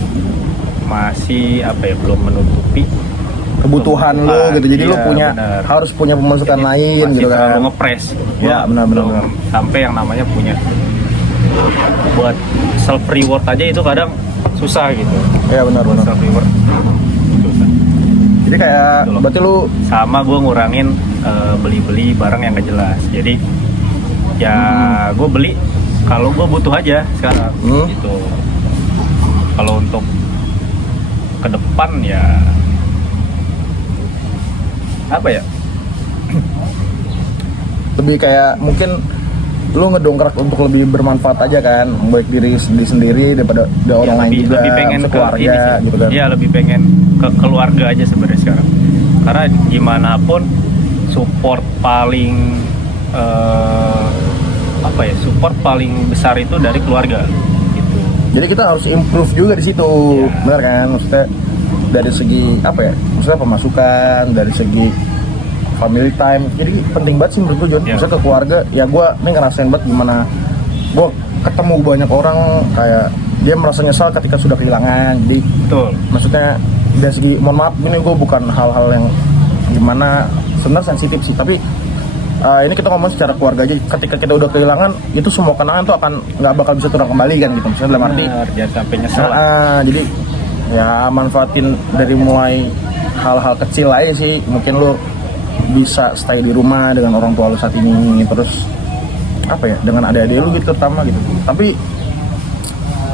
apa ya, belum menutupi kebutuhan lo gitu. Jadi iya, lo punya bener. harus punya pemasukan Jadi lain masih gitu kan. terlalu ngepres. Ya, benar-benar. Sampai yang namanya punya buat self reward aja itu kadang susah gitu. Ya benar-benar. Self reward susah. Jadi kayak Betul. berarti lu Sama gue ngurangin beli-beli barang yang gak jelas. Jadi ya gue beli kalau gue butuh aja sekarang gitu. Kalau untuk ke depan ya apa ya, lebih kayak mungkin lu ngedongkrak untuk lebih bermanfaat aja kan, baik diri sendiri daripada orang lain juga, lebih pengen ke keluarga ini sih. gitu kan. Iya, lebih pengen ke keluarga aja sebenarnya sekarang. Karena gimana pun support paling apa ya, support paling besar itu dari keluarga gitu. Jadi kita harus improve juga di situ, benar kan? Maksudnya dari segi apa ya? Maksudnya pemasukan, dari segi family time. Jadi penting banget sih menurut gue, John. Maksudnya ke keluarga, ya gue nih ngerasain banget gimana gue ketemu banyak orang kayak dia merasa nyesal ketika sudah kehilangan. Jadi Betul. maksudnya dari segi, mohon maaf ini gue bukan hal-hal yang gimana, sebenarnya sensitif sih, tapi ini kita ngomong secara keluarga aja. Ketika kita udah kehilangan, itu semua kenangan tuh akan nggak bakal bisa terulang kembali kan gitu. Misalnya dalam arti Jangan sampai nyesel. jadi ya manfaatin dari mulai hal-hal kecil aja sih. Mungkin lo bisa stay di rumah dengan orang tua lo saat ini, terus apa ya, dengan adik-adik lu gitu terutama gitu. Tapi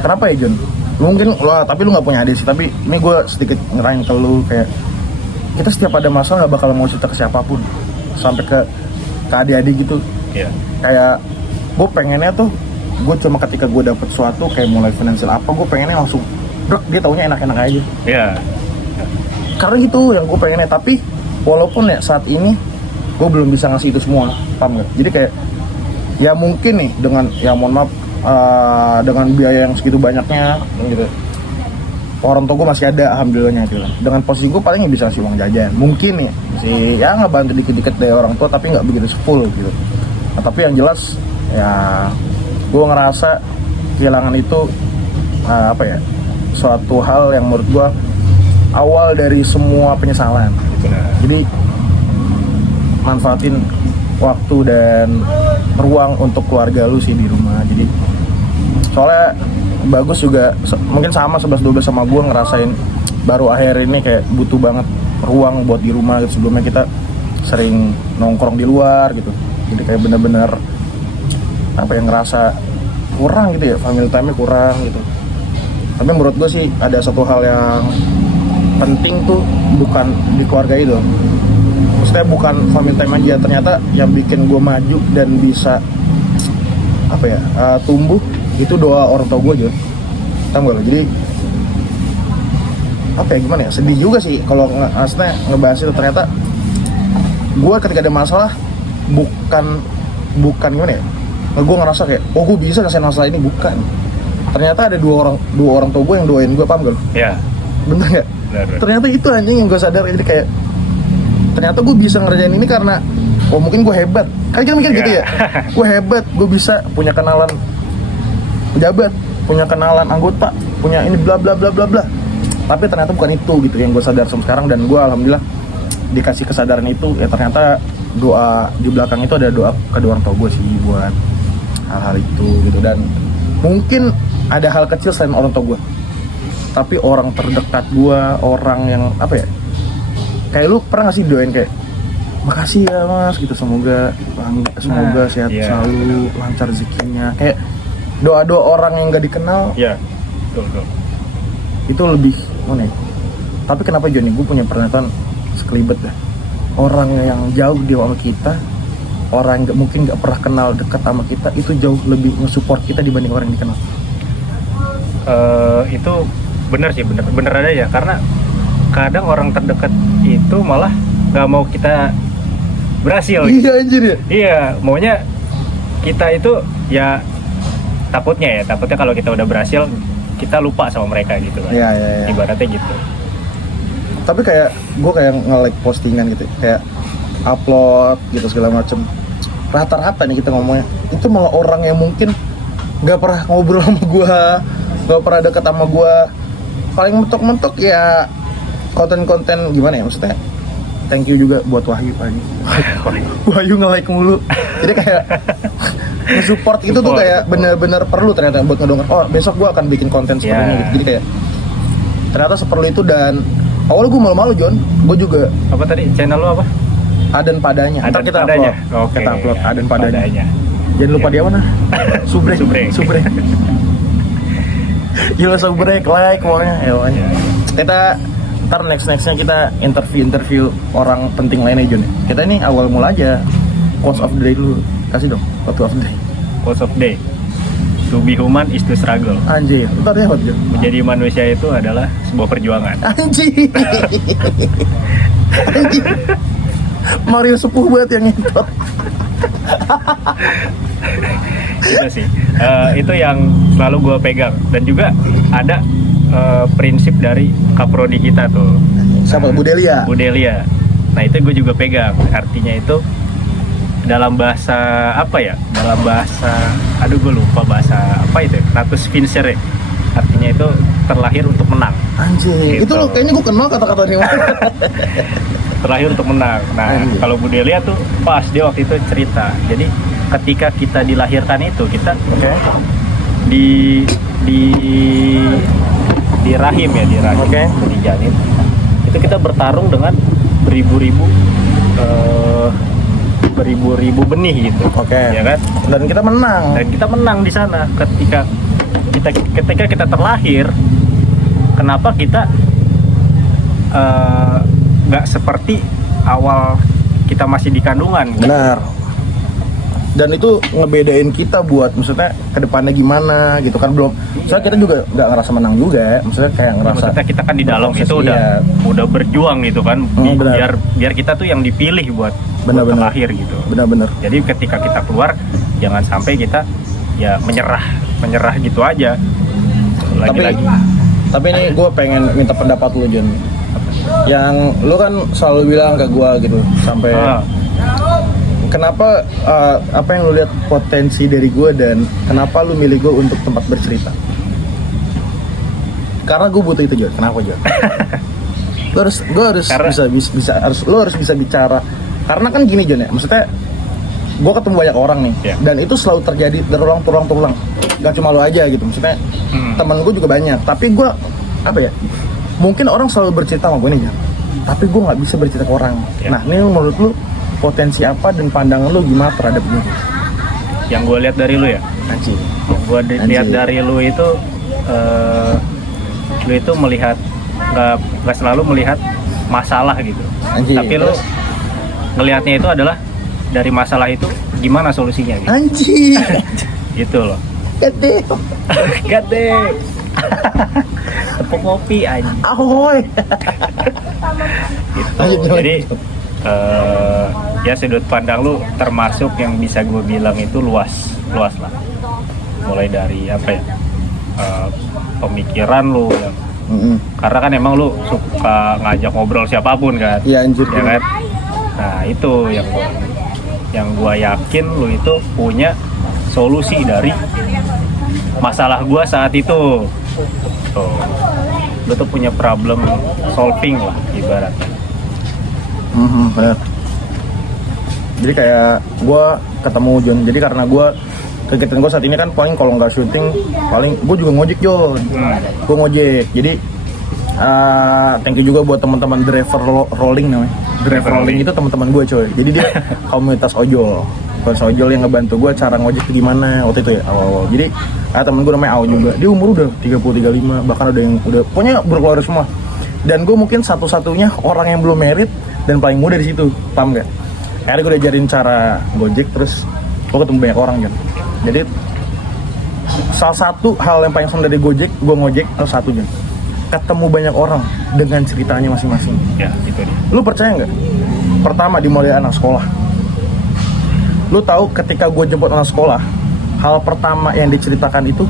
kenapa ya, John? Mungkin lo, tapi lu nggak punya adik sih. Tapi ini gue sedikit ngerain ke lu, kayak kita setiap ada masalah nggak bakal mau cerita ke siapapun, sampai ke adik-adik gitu. Iya. Kayak gue pengennya tuh, gue cuma ketika gue dapet sesuatu kayak mulai finansial apa, gue pengennya langsung brek, dia taunya enak-enak aja. Iya. Karena itu yang gue pengennya. Tapi walaupun ya saat ini gue belum bisa ngasih itu semua, paham gak? Jadi kayak ya mungkin nih dengan, ya mohon maaf, dengan biaya yang segitu banyaknya gitu, orang tua gue masih ada alhamdulillahnya gitu. Dengan posisi gue paling bisa ngasih uang jajan, mungkin nih masih ya ngebantu dikit-dikit dari orang tua, tapi nggak begitu full gitu. Nah, tapi yang jelas ya gue ngerasa kehilangan itu apa ya, suatu hal yang menurut gue awal dari semua penyesalan. Jadi manfaatin waktu dan ruang untuk keluarga lu sih di rumah. Jadi soalnya Bagus juga mungkin sama 11-12 sama gue ngerasain baru akhir ini kayak butuh banget ruang buat di rumah gitu. Sebelumnya kita sering nongkrong di luar gitu, jadi kayak bener-bener apa yang ngerasa kurang gitu ya, family time-nya kurang gitu. Tapi menurut gue sih ada satu hal yang penting tuh, bukan di keluarga itu, maksudnya bukan family time aja, ternyata yang bikin gue maju dan bisa apa ya, tumbuh, itu doa orang tua gue aja, tau gak lo? Jadi apa ya, gimana ya, sedih juga sih kalau maksudnya ngebahas itu. Ternyata gue ketika ada masalah bukan gimana ya, gue ngerasa kayak oh gue bisa ngasihin masalah ini, bukan. Ternyata ada dua orang tua gue yang doain gue, paham gak lo? Iya. Bener gak? Ternyata itu anjing yang gue sadar. Jadi kayak ternyata gue bisa ngerjain ini karena oh mungkin gue hebat, kan kita mikir gitu ya, gue hebat, gue bisa punya kenalan pejabat, punya kenalan anggota, punya ini bla bla bla bla bla. Tapi ternyata bukan itu gitu yang gue sadar sampai sekarang. Dan gue alhamdulillah dikasih kesadaran itu ya. Ternyata doa di belakang itu ada doa kedua orang tua gue sih buat hal-hal itu gitu. Dan mungkin ada hal kecil selain orang tua gue, tapi orang terdekat gue, orang yang apa ya, kayak lu pernah gak sih doain kayak makasih ya mas gitu, semoga sehat selalu, lancar rezekinya, kayak doa-doa orang yang gak dikenal. Iya, betul. Itu lebih mana ya? Tapi kenapa Johnny, gue punya pernyataan sekelibet dah. Orang yang jauh di sama kita, orang yang mungkin gak pernah kenal dekat sama kita, itu jauh lebih nge-support kita dibanding orang yang dikenal. Itu benar sih, bener ada ya. Karena kadang orang terdekat itu malah gak mau kita berhasil. Iya anjir ya? Iya, maunya kita itu ya takutnya kalau kita udah berhasil kita lupa sama mereka gitu kan. Iya. Ibaratnya gitu. Tapi kayak gue kayak nge-like postingan gitu, kayak upload gitu segala macem, rata-rata nih kita ngomongnya, itu malah orang yang mungkin nggak pernah ngobrol sama gue, nggak pernah deket sama gue, paling mentok-mentok ya konten-konten gimana ya maksudnya. Thank you juga buat Wahyu pagi. Wahyu nge-like mulu. Jadi kayak nge-support itu tuh kayak bener-bener perlu ternyata buat ngedongkrak. Oh besok gue akan bikin konten seperti ini gitu. Jadi kayak ternyata seperlu itu. Dan awalnya gue malu-malu John. Gue juga. Apa tadi channel lo apa? Aden Padanya. Ntar kita upload. Oke. Kita upload Aden Padanya. Jangan lupa dia mana? Subrek. Gila subrek, like pokoknya. Ya. Kita ntar nextnya kita interview orang penting lainnya John. Kita ini awal mula aja. Quotes of the day dulu. Kasih dong quotes of the day. Quotes of the day. To be human is to struggle. Anjir, itu artinya apa John? Menjadi manusia itu adalah sebuah perjuangan. Anjir. Anjir. Mario sepuh banget yang ngetot. Itu sih. Itu yang selalu gue pegang. Dan juga ada prinsip dari kaprodi kita tuh. Siapa? Bu Delia. Nah itu gue juga pegang. Artinya itu dalam bahasa apa ya? Dalam bahasa, aduh gue lupa bahasa apa itu. Natus vincere. Artinya itu terlahir untuk menang. Anjir. Gitu. Itu lo kayaknya gue kenal kata-kata ini. Terlahir untuk menang. Nah kalau Bu Delia tuh pas dia waktu itu cerita. Jadi ketika kita dilahirkan itu kita di rahim ya, di rahim, di janin itu kita bertarung dengan beribu-ribu benih gitu, ya kan? Dan kita menang di sana. Ketika kita terlahir, kenapa kita nggak seperti awal kita masih di kandungan? Gitu? Benar. Dan itu ngebedain kita buat maksudnya kedepannya gimana gitu kan, belum. Soalnya kita juga nggak ngerasa menang juga, maksudnya kayak ngerasa. Maksudnya kita kan di dalam itu udah berjuang gitu kan, biar kita tuh yang dipilih buat terlahir gitu. Benar-benar. Jadi ketika kita keluar, jangan sampai kita ya menyerah gitu aja. Tapi ini gue pengen minta pendapat lu John. Yang lu kan selalu bilang ke gue gitu sampai. Kenapa apa yang lu lihat potensi dari gue dan kenapa lu milih gue untuk tempat bercerita? Karena gue butuh itu John. Kenapa John? Gue harus bisa bicara. Karena kan gini John ya, maksudnya gue ketemu banyak orang nih, dan itu selalu terjadi terulang. Gak cuma lu aja gitu, maksudnya temen gue juga banyak. Tapi gue apa ya? Mungkin orang selalu bercerita sama gue nih John, tapi gue nggak bisa bercerita ke orang. Nah ini menurut lu potensi apa dan pandangan lu gimana terhadap gue? Yang gue lihat dari lu ya? Anjir. Yang gue lihat dari lu itu melihat nggak selalu melihat masalah gitu. Anjir. Tapi lu ngelihatnya itu adalah dari masalah itu gimana solusinya gitu. Anjir. Gitu loh. Gede. Tepuk kopi aja. Ahoy. Gitu. Jadi ya sudut pandang lu termasuk yang bisa gue bilang itu luas lah. Mulai dari apa ya, pemikiran lu yang karena kan emang lu suka ngajak ngobrol siapapun kan. Iya anjir ya kan. Nah itu yang gue yakin lu itu punya solusi dari masalah gue saat itu. Tuh, lu tuh punya problem solving lah ibaratnya. Benar. Jadi kayak gue ketemu John. Jadi karena gue kegiatan gue saat ini kan paling kalau nggak syuting paling gue juga ngojek John. Gue ngojek. Jadi thank you juga buat teman-teman driver rolling namanya. Driver rolling itu teman-teman gue coy. Jadi dia komunitas ojol. Komunitas ojol yang ngebantu gue cara ngojek itu gimana waktu itu ya awal-awal. Jadi temen gue namanya Ao juga. Dia umur udah 30-35, bahkan ada yang udah pokoknya berkeluarga semua. Dan gue mungkin satu-satunya orang yang belum merit dan paling muda di situ, paham gak? Akhirnya gue udah ajarin cara gojek, terus gue ketemu banyak orang kan. Jadi salah satu hal yang paling senang dari gojek, gue ngojek atau satu Jan, ketemu banyak orang dengan ceritanya masing-masing. Ya, gitu nih. Lu percaya nggak? Pertama dimulai anak sekolah. Lu tahu ketika gue jemput anak sekolah, hal pertama yang diceritakan itu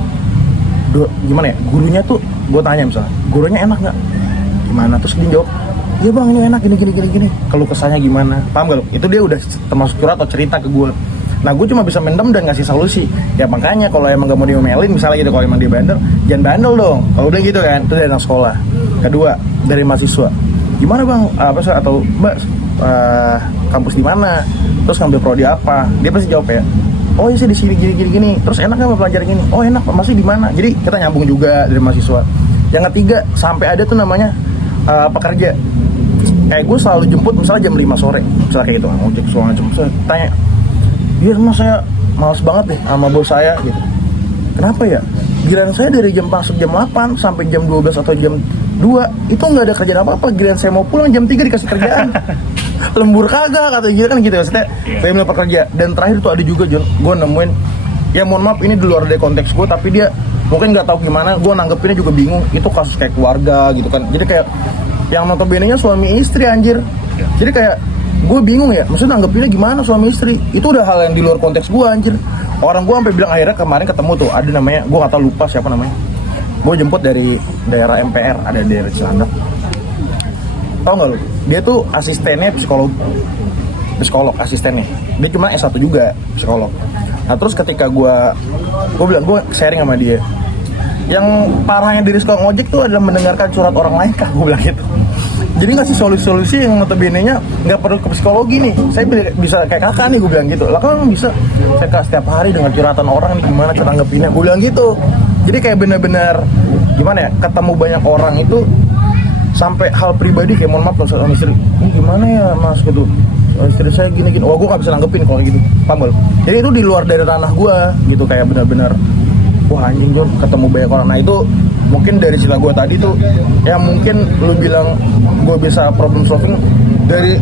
gimana ya? Gurunya tuh, gue tanya misalnya, gurunya enak nggak? Gimana? Terus dia jawab, iya bang ini enak gini. Kalau kesannya gimana? Paham gak lu? Itu dia udah termasuk curhat atau cerita ke gue. Nah gue cuma bisa mendem dan ngasih solusi. Ya makanya kalau emang gak mau diomelin misalnya gitu, kalau emang dia bandel, jangan bandel dong. Kalau udah gitu kan, itu dari anak sekolah. Kedua dari mahasiswa, gimana bang, atau mbak, kampus di mana, terus ngambil prodi apa, dia pasti jawab ya, oh iya sih di sini gini. Terus enak nggak belajar gini? Oh enak, masih di mana? Jadi kita nyambung juga dari mahasiswa. Yang ketiga sampai ada tuh namanya pekerja. Kayak gue selalu jemput misalnya jam 5 sore, misalnya kayak gitu, ngojek segala macam. Saya tanya, iya mas saya males banget deh sama bos saya gitu. Kenapa ya? Giliran saya dari jam masuk jam 8 sampai jam 12 atau jam 2 itu nggak ada kerjaan apa-apa. Giliran saya mau pulang jam 3 dikasih kerjaan. Lembur kagak kata gitu kan gitu maksudnya. Saya mulai pekerja. Dan terakhir tuh ada juga John, gue nemuin, ya mohon maaf ini di luar dari konteks gue, tapi dia mungkin nggak tahu gimana, gue nanggepinnya juga bingung. Itu kasus kayak keluarga gitu kan. Jadi kayak yang notabene-nya suami istri anjir. Jadi kayak gue bingung ya, maksudnya nanggepinnya gimana suami istri. Itu udah hal yang di luar konteks gue anjir. Orang gue sampai bilang akhirnya kemarin ketemu tuh, ada namanya, gue gak tau, lupa siapa namanya. Gue jemput dari daerah MPR, ada daerah Cilandak. Tau gak lu? Dia tuh asistennya psikolog asistennya. Dia cuma S1 juga, psikolog. Nah terus ketika gue bilang, gue sharing sama dia, yang parahnya dari sekolah ngojek tuh adalah mendengarkan curhat orang lain kah, gue bilang gitu. Jadi ngasih solusi-solusi yang notabene-nya nggak perlu ke psikologi nih. Saya bisa kayak kakak nih, gue bilang gitu. Lah kan bisa, saya setiap hari dengar curhatan orang nih, gimana cara nanggepinnya, gue bilang gitu. Jadi kayak benar-benar gimana ya, ketemu banyak orang itu sampai hal pribadi kayak mohon maaf kalau sama istri, ini gimana ya mas gitu, istri saya gini-gini, wah gue nggak bisa nanggepin kalau gitu, paham gak? Jadi itu di luar dari ranah gue gitu, kayak benar-benar wah anjing John, ketemu banyak orang. Nah itu mungkin dari cerita gue tadi tuh, ya mungkin lu bilang gue bisa problem solving dari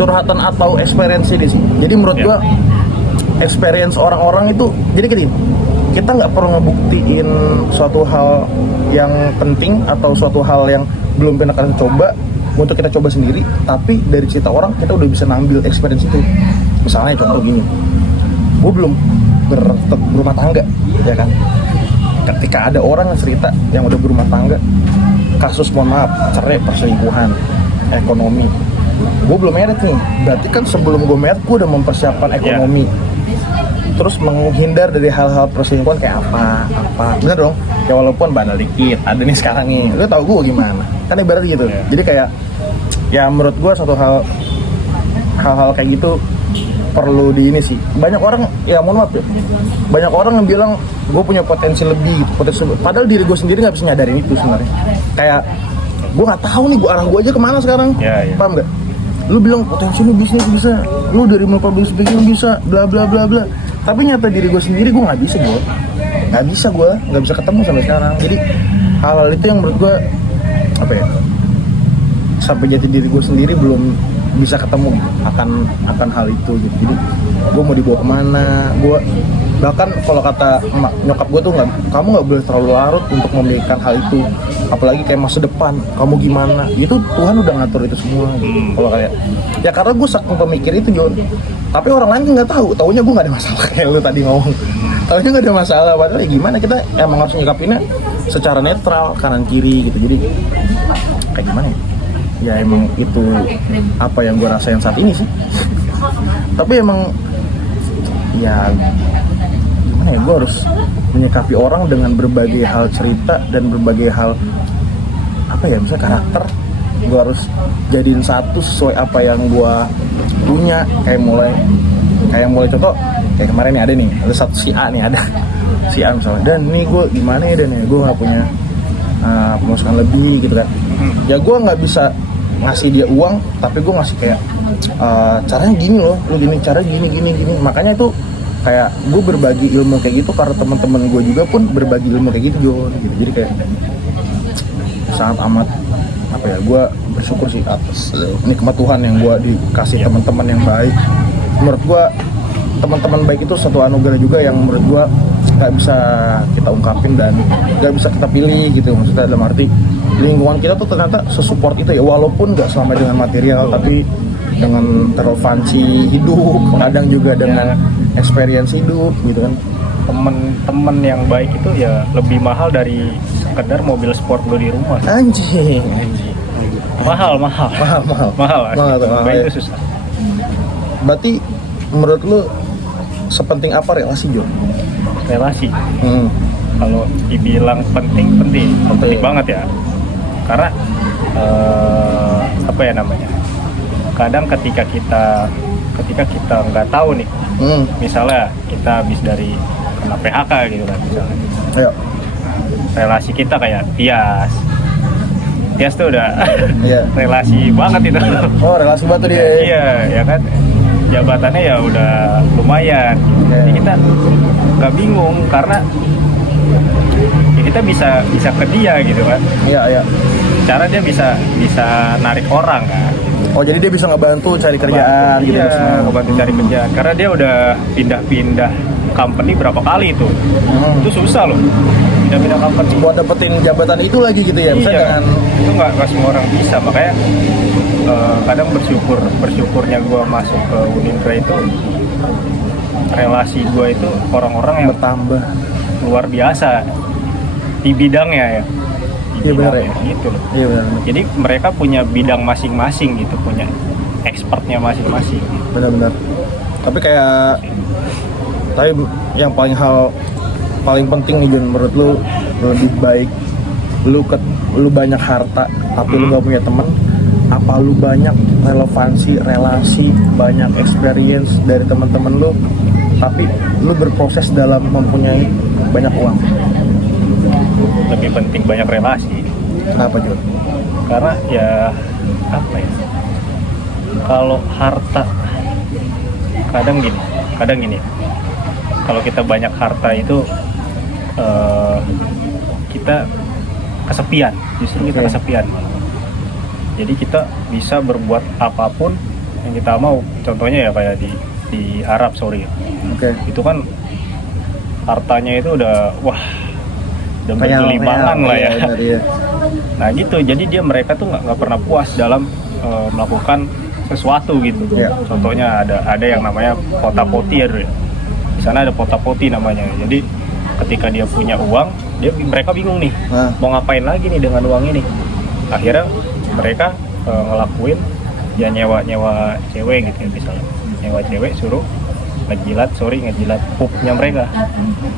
curhatan atau experience ini sih. Jadi menurut gue experience orang-orang itu, jadi gini, kita nggak perlu ngebuktiin suatu hal yang penting atau suatu hal yang belum pernah kita coba untuk kita coba sendiri, tapi dari cerita orang kita udah bisa ngambil experience itu. Misalnya contoh gini, gue belum berumah tangga, ya kan? Ketika ada orang yang cerita yang udah berumah tangga, kasus mohon maaf, cerai, perselingkuhan, ekonomi, gue belum married nih, berarti kan sebelum gue married gue udah mempersiapkan ekonomi, terus menghindar dari hal-hal perselingkuhan kayak apa, bener dong? Ya walaupun banal dikit, ada nih sekarang nih, lu tau gue gimana? Kan ibarat gitu, jadi kayak, ya menurut gue satu hal kayak gitu perlu di ini sih. Banyak orang, ya mohon maaf ya, banyak orang yang bilang gue punya potensi lebih, padahal diri gue sendiri nggak bisa nyadarin itu sebenarnya. Kayak gue nggak tahu nih arah gue aja kemana sekarang, paham nggak? Lu bilang potensi lu bisnis bisa, lu dari mulai bisnis bisa, bla bla bla bla. Tapi nyata diri gue sendiri gue nggak bisa, gue nggak bisa ketemu sampai sekarang. Jadi hal-hal itu yang menurut gue apa ya, sampai jati diri gue sendiri belum bisa ketemu akan hal itu gitu. Jadi gue mau dibawa kemana, gue bahkan kalau kata nyokap gue tuh kamu nggak boleh terlalu larut untuk memikirkan hal itu, apalagi kayak masa depan kamu gimana, itu Tuhan udah ngatur itu semua gitu. Kalau kayak ya karena gue saking pemikir itu John, tapi orang lain nggak taunya gue nggak ada masalah kayak lu tadi ngomong, taunya nggak ada masalah, padahal ya gimana, kita emang harus nyikapinnya secara netral, kanan kiri gitu. Jadi kayak gimana ya emang itu apa yang gue rasain saat ini sih. Tapi emang ya gimana ya, gue harus menyikapi orang dengan berbagai hal cerita dan berbagai hal apa ya, misalnya karakter. Gue harus jadiin satu sesuai apa yang gue punya. Kayak mulai contoh kayak kemarin nih ada satu si A nih, ada si A misalnya, dan nih gue gimana ya, dan ya gue nggak punya pemasukan lebih gitu kan. Ya gue nggak bisa ngasih dia uang, tapi gue ngasih kayak caranya gini loh, lu gini, cara gini. Makanya itu kayak gue berbagi ilmu kayak gitu karena teman-teman gue juga pun berbagi ilmu kayak gitu John, gitu. Jadi kayak sangat amat apa ya, gue bersyukur sih atas nikmat Tuhan yang gue dikasih teman-teman yang baik. Menurut gue teman-teman baik itu satu anugerah juga yang menurut gue nggak bisa kita ungkapin dan nggak bisa kita pilih gitu. Maksudnya dalam arti lingkungan kita tuh ternyata sesupport itu ya, walaupun nggak selama dengan material, tapi dengan relevansi hidup, kadang juga dengan experience hidup gitu kan. Temen yang baik itu ya lebih mahal dari sekedar mobil sport lu di rumah. Anjing. Mahal. Mahal Baik ya. itu susah. Berarti menurut lu sepenting apa relasi Jo? relasi. Hmm. Kalau dibilang penting banget ya. Karena apa ya namanya? Kadang ketika kita nggak tahu nih, misalnya kita habis dari kena PHK gitu kan misalnya. Ayo. Relasi kita kayak Tias tuh udah Iya. relasi banget itu. Oh, relasi batu dia. Iya, ya kan. Jabatannya ya udah lumayan. Jadi kita nggak bingung karena ya kita bisa ke dia gitu kan. Iya, iya. Cara dia bisa narik orang kan. Oh, jadi dia bisa ngebantu cari kerjaan gitu. Iya, ngebantu cari kerjaan. Karena dia udah pindah-pindah company berapa kali itu. Itu susah loh. Pindah-pindah company. Buat dapetin jabatan itu lagi gitu ya. Misalnya Iya, dengan itu nggak semua orang bisa. Makanya kadang bersyukurnya gue masuk ke Unindra itu, relasi gue itu orang-orang yang bertambah. luar biasa di bidangnya ya. Iya benar ya. Gitu loh. Iya benar. Jadi mereka punya bidang masing-masing gitu, punya expertnya masing-masing. Benar-benar. Tapi yang paling penting nih Jun, menurut lu lebih baik lu banyak harta tapi lu gak punya teman, apa lu banyak relevansi, relasi, banyak experience dari teman-teman lu tapi lu berproses dalam mempunyai banyak uang? Lebih penting banyak relasi. Kenapa Jun? Karena ya apa ya, kalau harta kadang gini, kalau kita banyak harta itu kita kesepian, justru kita kesepian. Jadi kita bisa berbuat apapun yang kita mau. Contohnya ya kayak di Arab Saudi. Itu kan hartanya itu udah bergelimangan lah ya. Benar, iya. Nah gitu, jadi mereka tuh nggak pernah puas dalam melakukan sesuatu gitu. Contohnya ada yang namanya pota-poti ya dulu ya. Di sana ada pota-poti namanya. Jadi ketika dia punya uang, mereka bingung nih mau ngapain lagi nih dengan uang ini. Akhirnya mereka ngelakuin ya nyewa cewek gitu ya, misalnya nyewa cewek suruh ngejilat pupnya mereka.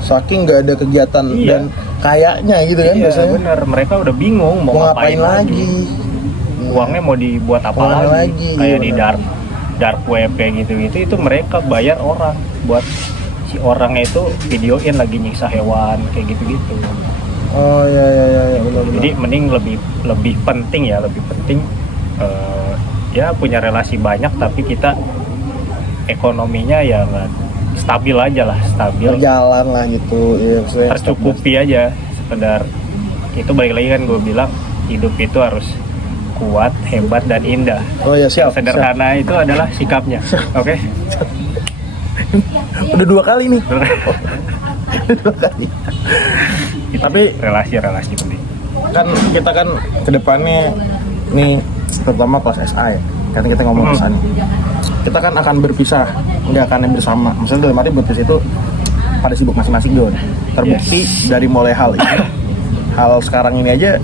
Saking nggak ada kegiatan dan kayaknya gitu kan biasanya. Bener, mereka udah bingung mau ngapain lagi. Uangnya mau dibuat apa lagi. Kayak di dark web kayak gitu itu mereka bayar orang buat si orangnya itu videoin lagi nyiksa hewan kayak gitu. Oh ya benar. Jadi mending lebih penting ya punya relasi banyak tapi kita ekonominya ya nggak stabil aja lah, berjalan lah gitu ya, tercukupi aja sekedar itu. Balik lagi kan gue bilang hidup itu harus kuat, hebat dan indah. Oh ya siap. Sederhana itu adalah sikapnya. Oke. Udah 2 kali nih. Udah 2 kali. Tapi relasi penting. Kan kita kan kedepannya nih terutama kelas SA ya. Kan kita ngomong kelas nih. Kita kan akan berpisah, nggak akan yang bersama. Maksudnya dalam arti berpisah itu pada sibuk masing-masing Don. Terbukti dari mulai hal sekarang ini aja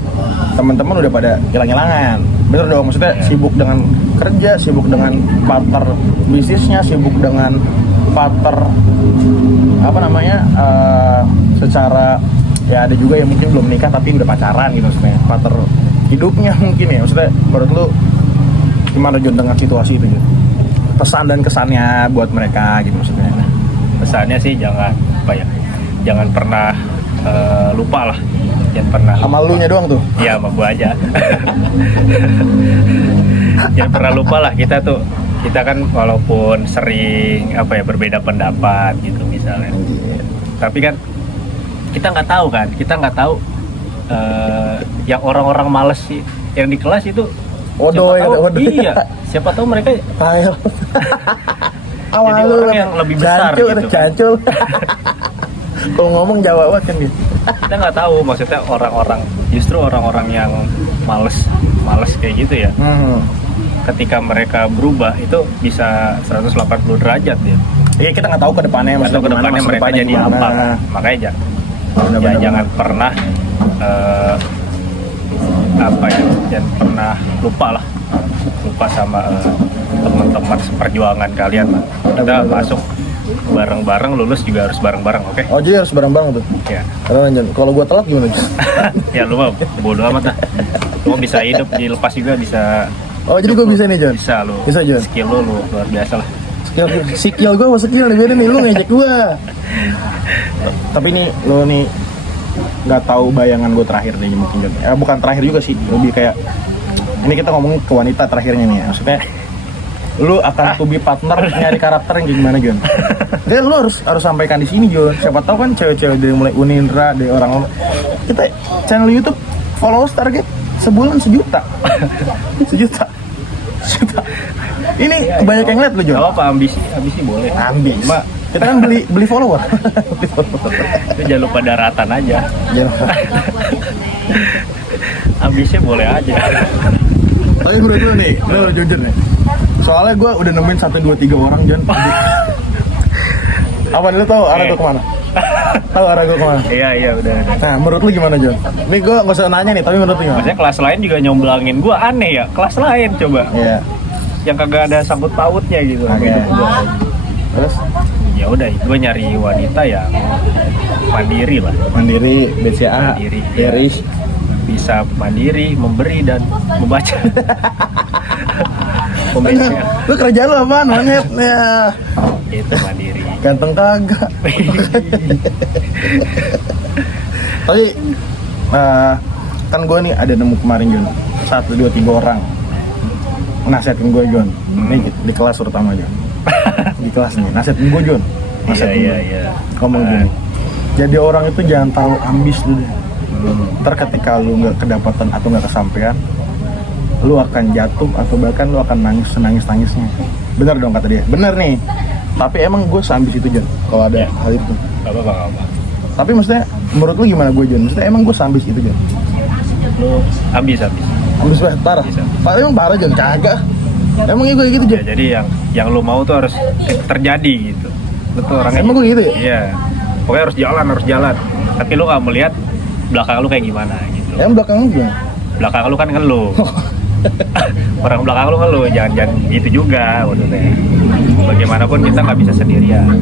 teman-teman udah pada hilang-hilangan. Bener dong, maksudnya sibuk dengan kerja, sibuk dengan partner bisnisnya, sibuk dengan partner secara ya ada juga yang mungkin belum nikah tapi udah pacaran gitu maksudnya. Partner hidupnya mungkin ya. Maksudnya menurut lu gimana Jon dengan situasi itu Jon? Pesan dan kesannya buat mereka gitu maksudnya. Pesannya sih jangan pernah lupa lah, jangan pernah sama lu nya doang tuh. Iya, sama gua aja. Jangan pernah lupa lah, kita kan walaupun sering berbeda pendapat gitu misalnya, tapi kan kita nggak tahu yang orang-orang males sih yang di kelas itu. Iya, siapa tahu mereka jadi orang yang lebih besar jancul. Kalau ngomong Jawa banget kan gitu. Kita nggak tahu, maksudnya justru orang-orang yang males kayak gitu ya. Ketika mereka berubah itu bisa 180 derajat ya. Iya, kita nggak tahu ke depannya mereka jadi apa. Makanya jangan pernah jangan pernah lupa sama teman-teman seperjuangan kalian lah. Kita bareng-bareng, lulus juga harus bareng-bareng, oke? Oh jadi harus bareng-bareng tuh. Ya. Karena Jon, kalau gua telat gimana Jon? Ya lu mah bodo amat lah. Lu bisa hidup dilepas juga, bisa. Oh jadi gua bisa nih Jon? Bisa lu. Bisa Jon? Skill lu luar biasa lah. Skill gua sama skill nih beda nih, lu ngejek gua. Tapi nih lu nih nggak tahu bayangan gua terakhir nih mungkin Jon. Bukan terakhir juga sih, lebih kayak ini kita ngomongin ke wanita terakhirnya nih. Maksudnya lu akan to be partner nyari karakter yang kayak gimana Jon? Jadi lu harus sampaikan di sini Jon. Siapa tahu kan cewek-cewek dari mulai Unindra, dari orang kita channel YouTube followers target sebulan 1 juta. 1 juta. Ini banyak yang lihat lu Jon. Apa ambisi boleh. Ambis. Mbak, kita kan beli follower. Itu jangan lupa daratan aja. Jangan. Ambisnya boleh aja. Tapi menurut lu nih, lu jujur nih. Soalnya gue udah nemuin 1, 2, 3 orang Jon. Apa lu tahu arah gue kemana? Tahu arah gue kemana? Iya udah. Nah menurut lu gimana Jon? Nih gue nggak usah nanya nih, tapi menurut lu gimana? Maksudnya kelas lain juga nyomblangin gua, aneh ya. Kelas lain coba. Iya. Yang kagak ada sangkut pautnya gitu. Oke. Terus? Ya udah, gue nyari wanita yang mandiri lah. Mandiri, BCA, Mandiri, Beris. Bisa mandiri, memberi dan membaca. Pembelinya Lu kerja lu apaan monyet? Ya. itu mandiri. Ganteng kagak. Tapi kan gue nih ada nemu kemarin Jon 1, 2, 3 orang nasihatin gue Jon. Ini di kelas terutama Jon. Di kelas nih nasihatin gue Jon. Iya. Ngomong gini. Jadi orang itu jangan terlalu ambis dulu. Ntar ketika lu nggak kedapatan atau nggak kesampaian, lu akan jatuh atau bahkan lu akan nangis-nangisnya. Bener dong kata dia. Bener nih. Tapi emang gue seambis itu Jon. Kalau ada hal itu. Gak apa-apa. Tapi maksudnya menurut lu gimana gue Jon? Maksudnya emang gue seambis itu Jon? Lu ambis. Ambis banget parah. Bisa. Pak emang parah Jon, kagak. Emang gue gitu Ya, Jon. jadi yang lu mau tuh harus terjadi gitu. Lu tuh orangnya. Emang gue gitu ya? Iya. Pokoknya harus jalan. Tapi lu nggak melihat belakang lu kayak gimana gitu. Emang belakang lu gimana? Belakang lu kan ngeluh. Orang belakang lu ngeluh, jangan gitu juga maksudnya. Bagaimanapun kita nggak bisa sendirian.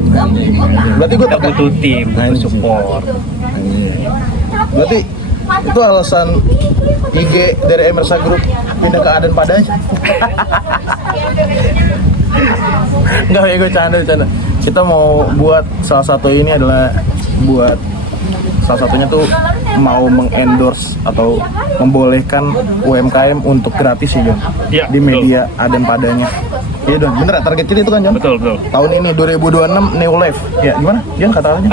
Berarti gue Kita butuh tim, butuh support. Berarti itu alasan IG dari Emersa Group pindah ke Aden Padanya. Enggak ya, gue canda. Kita mau buat salah satu ini adalah buat salah satunya tuh mau mengendorse atau membolehkan UMKM untuk gratis ya Jon. Iya, Di media Aden Padanya. Iya Don, bener ya target kita itu kan Jon? Betul. Tahun ini 2026 New Life. Ya gimana? Jon kata-katanya.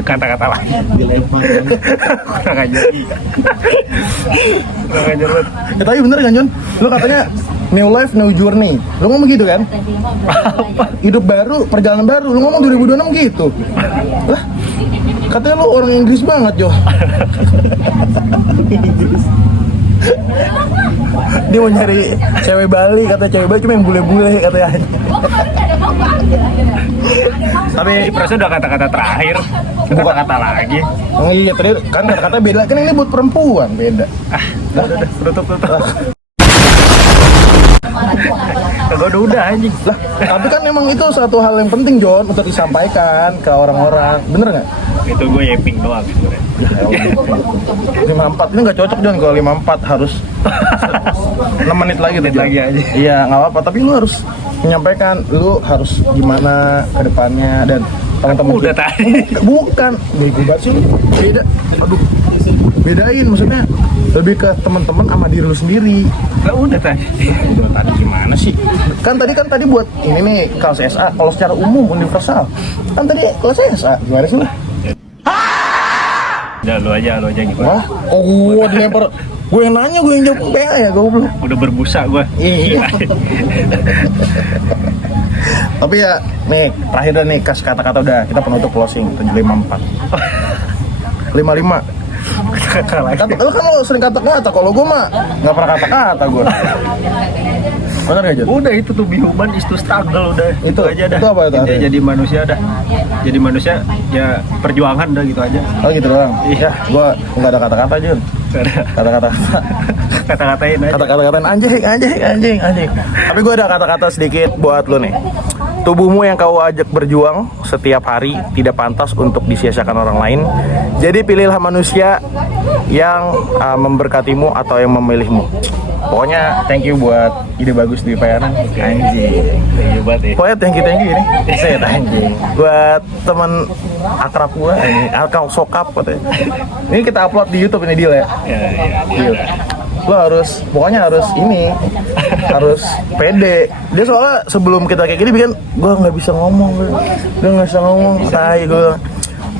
Kata-kata lagi. Kurang ajar. Ya, tapi bener kan Jon? Lu katanya New Life, New Journey. Lu ngomong gitu kan? Hidup baru, perjalanan baru. Lu ngomong 2026 gitu. Lah, katanya lu orang Inggris banget, Jo. Dia mau nyari cewek Bali, kata cewek Bali cuma yang bule-bule katanya. Tapi perasaan udah kata-kata terakhir. Bukan kata lagi. Oh iya, tadi kan kata-kata beda. Kan ini buat perempuan, beda. Udah, tutup. Udah anjing. Lah, tapi kan memang itu satu hal yang penting, Jon, untuk disampaikan ke orang-orang. Bener nggak? Itu gue yaping doang sebenarnya. 54 ini nggak cocok Jon, kalau 54 harus 6 menit lagi tuh Jon. Lagi aja. Iya nggak apa-apa, tapi lu harus menyampaikan lu harus gimana ke depannya dan teman-teman Udah kita- tadi. bukan bego banget sih lu. Beda, aduh, bedain maksudnya lebih ke teman-teman sama diri lu sendiri. Udah tadi. Udah tadi gimana sih? Kan tadi buat ini nih kelas SA, kalau secara umum universal kan tadi kelas SA gimana sih lu? Udah lu aja gimana? Wah, oh gua dilempar. Gue yang nanya, gue yang jawab PA ya, goblok. Udah berbusa gue. Iya. Tapi ya, nih, terakhir dah nih, kas kata-kata udah, kita penutup closing, 754 55. Kata, lu kan lo sering kata-kata, kalau gue mah nggak pernah kata-kata gue. Bener gak, Jon? Udah itu tuh be human is to struggle udah. Itu aja dah. itu apa itu Intinya artinya? jadi manusia dah. Jadi manusia ya perjuangan dah gitu aja. Oh gitu doang? Iya. Gue nggak ada kata-kata, Jun. Gak ada. Kata-kata. Kata-katain aja. Kata-katain anjing. Tapi gue ada kata-kata sedikit buat lu nih. To Tubuhmu yang kau ajak berjuang setiap hari tidak pantas untuk disia-siakan orang lain. Jadi pilihlah manusia yang memberkatimu atau yang memilihmu. Pokoknya thank you buat ide bagus di Payanan. Anjing. Iya banget ya. Pokoknya thank you ini. Set anjing. Buat teman akrab gua ini, Alkau Sokap katanya. Ini kita upload di YouTube ini deal ya. Iya. Lo harus, pokoknya harus ini, harus pede. Dia soalnya sebelum kita kayak gini bikin gue nggak bisa ngomong, gue nggak bisa ngomong, tai gue.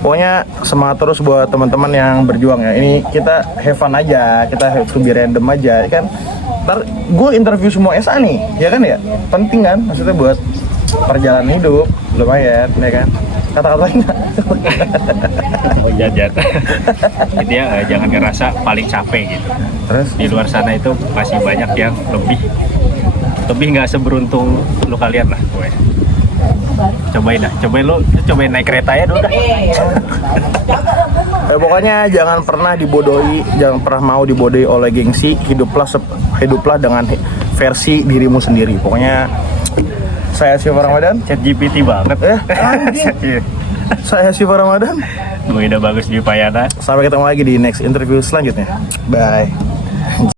Pokoknya semangat terus buat teman-teman yang berjuang ya. Ini kita have fun aja, kita have to be random aja, kan. Ntar gue interview semua SA nih, ya kan ya? Penting kan, maksudnya buat perjalanan hidup, lumayan, ya kan? Kata-katanya. Oh jajan. Intinya jangan ngerasa paling capek gitu. Terus Di luar sana itu masih banyak yang lebih nggak seberuntung lu kalian lah gue. Cobain naik kereta ya dulu dah. Pokoknya jangan pernah dibodohi, jangan pernah mau dibodohi oleh gengsi. Hiduplah dengan versi dirimu sendiri. Pokoknya saya Siva Ramadan. ChatGPT banget. Anjing. Saya Siva Ramadan. Gue udah bagus di Payana. Sampai ketemu lagi di next interview selanjutnya. Bye.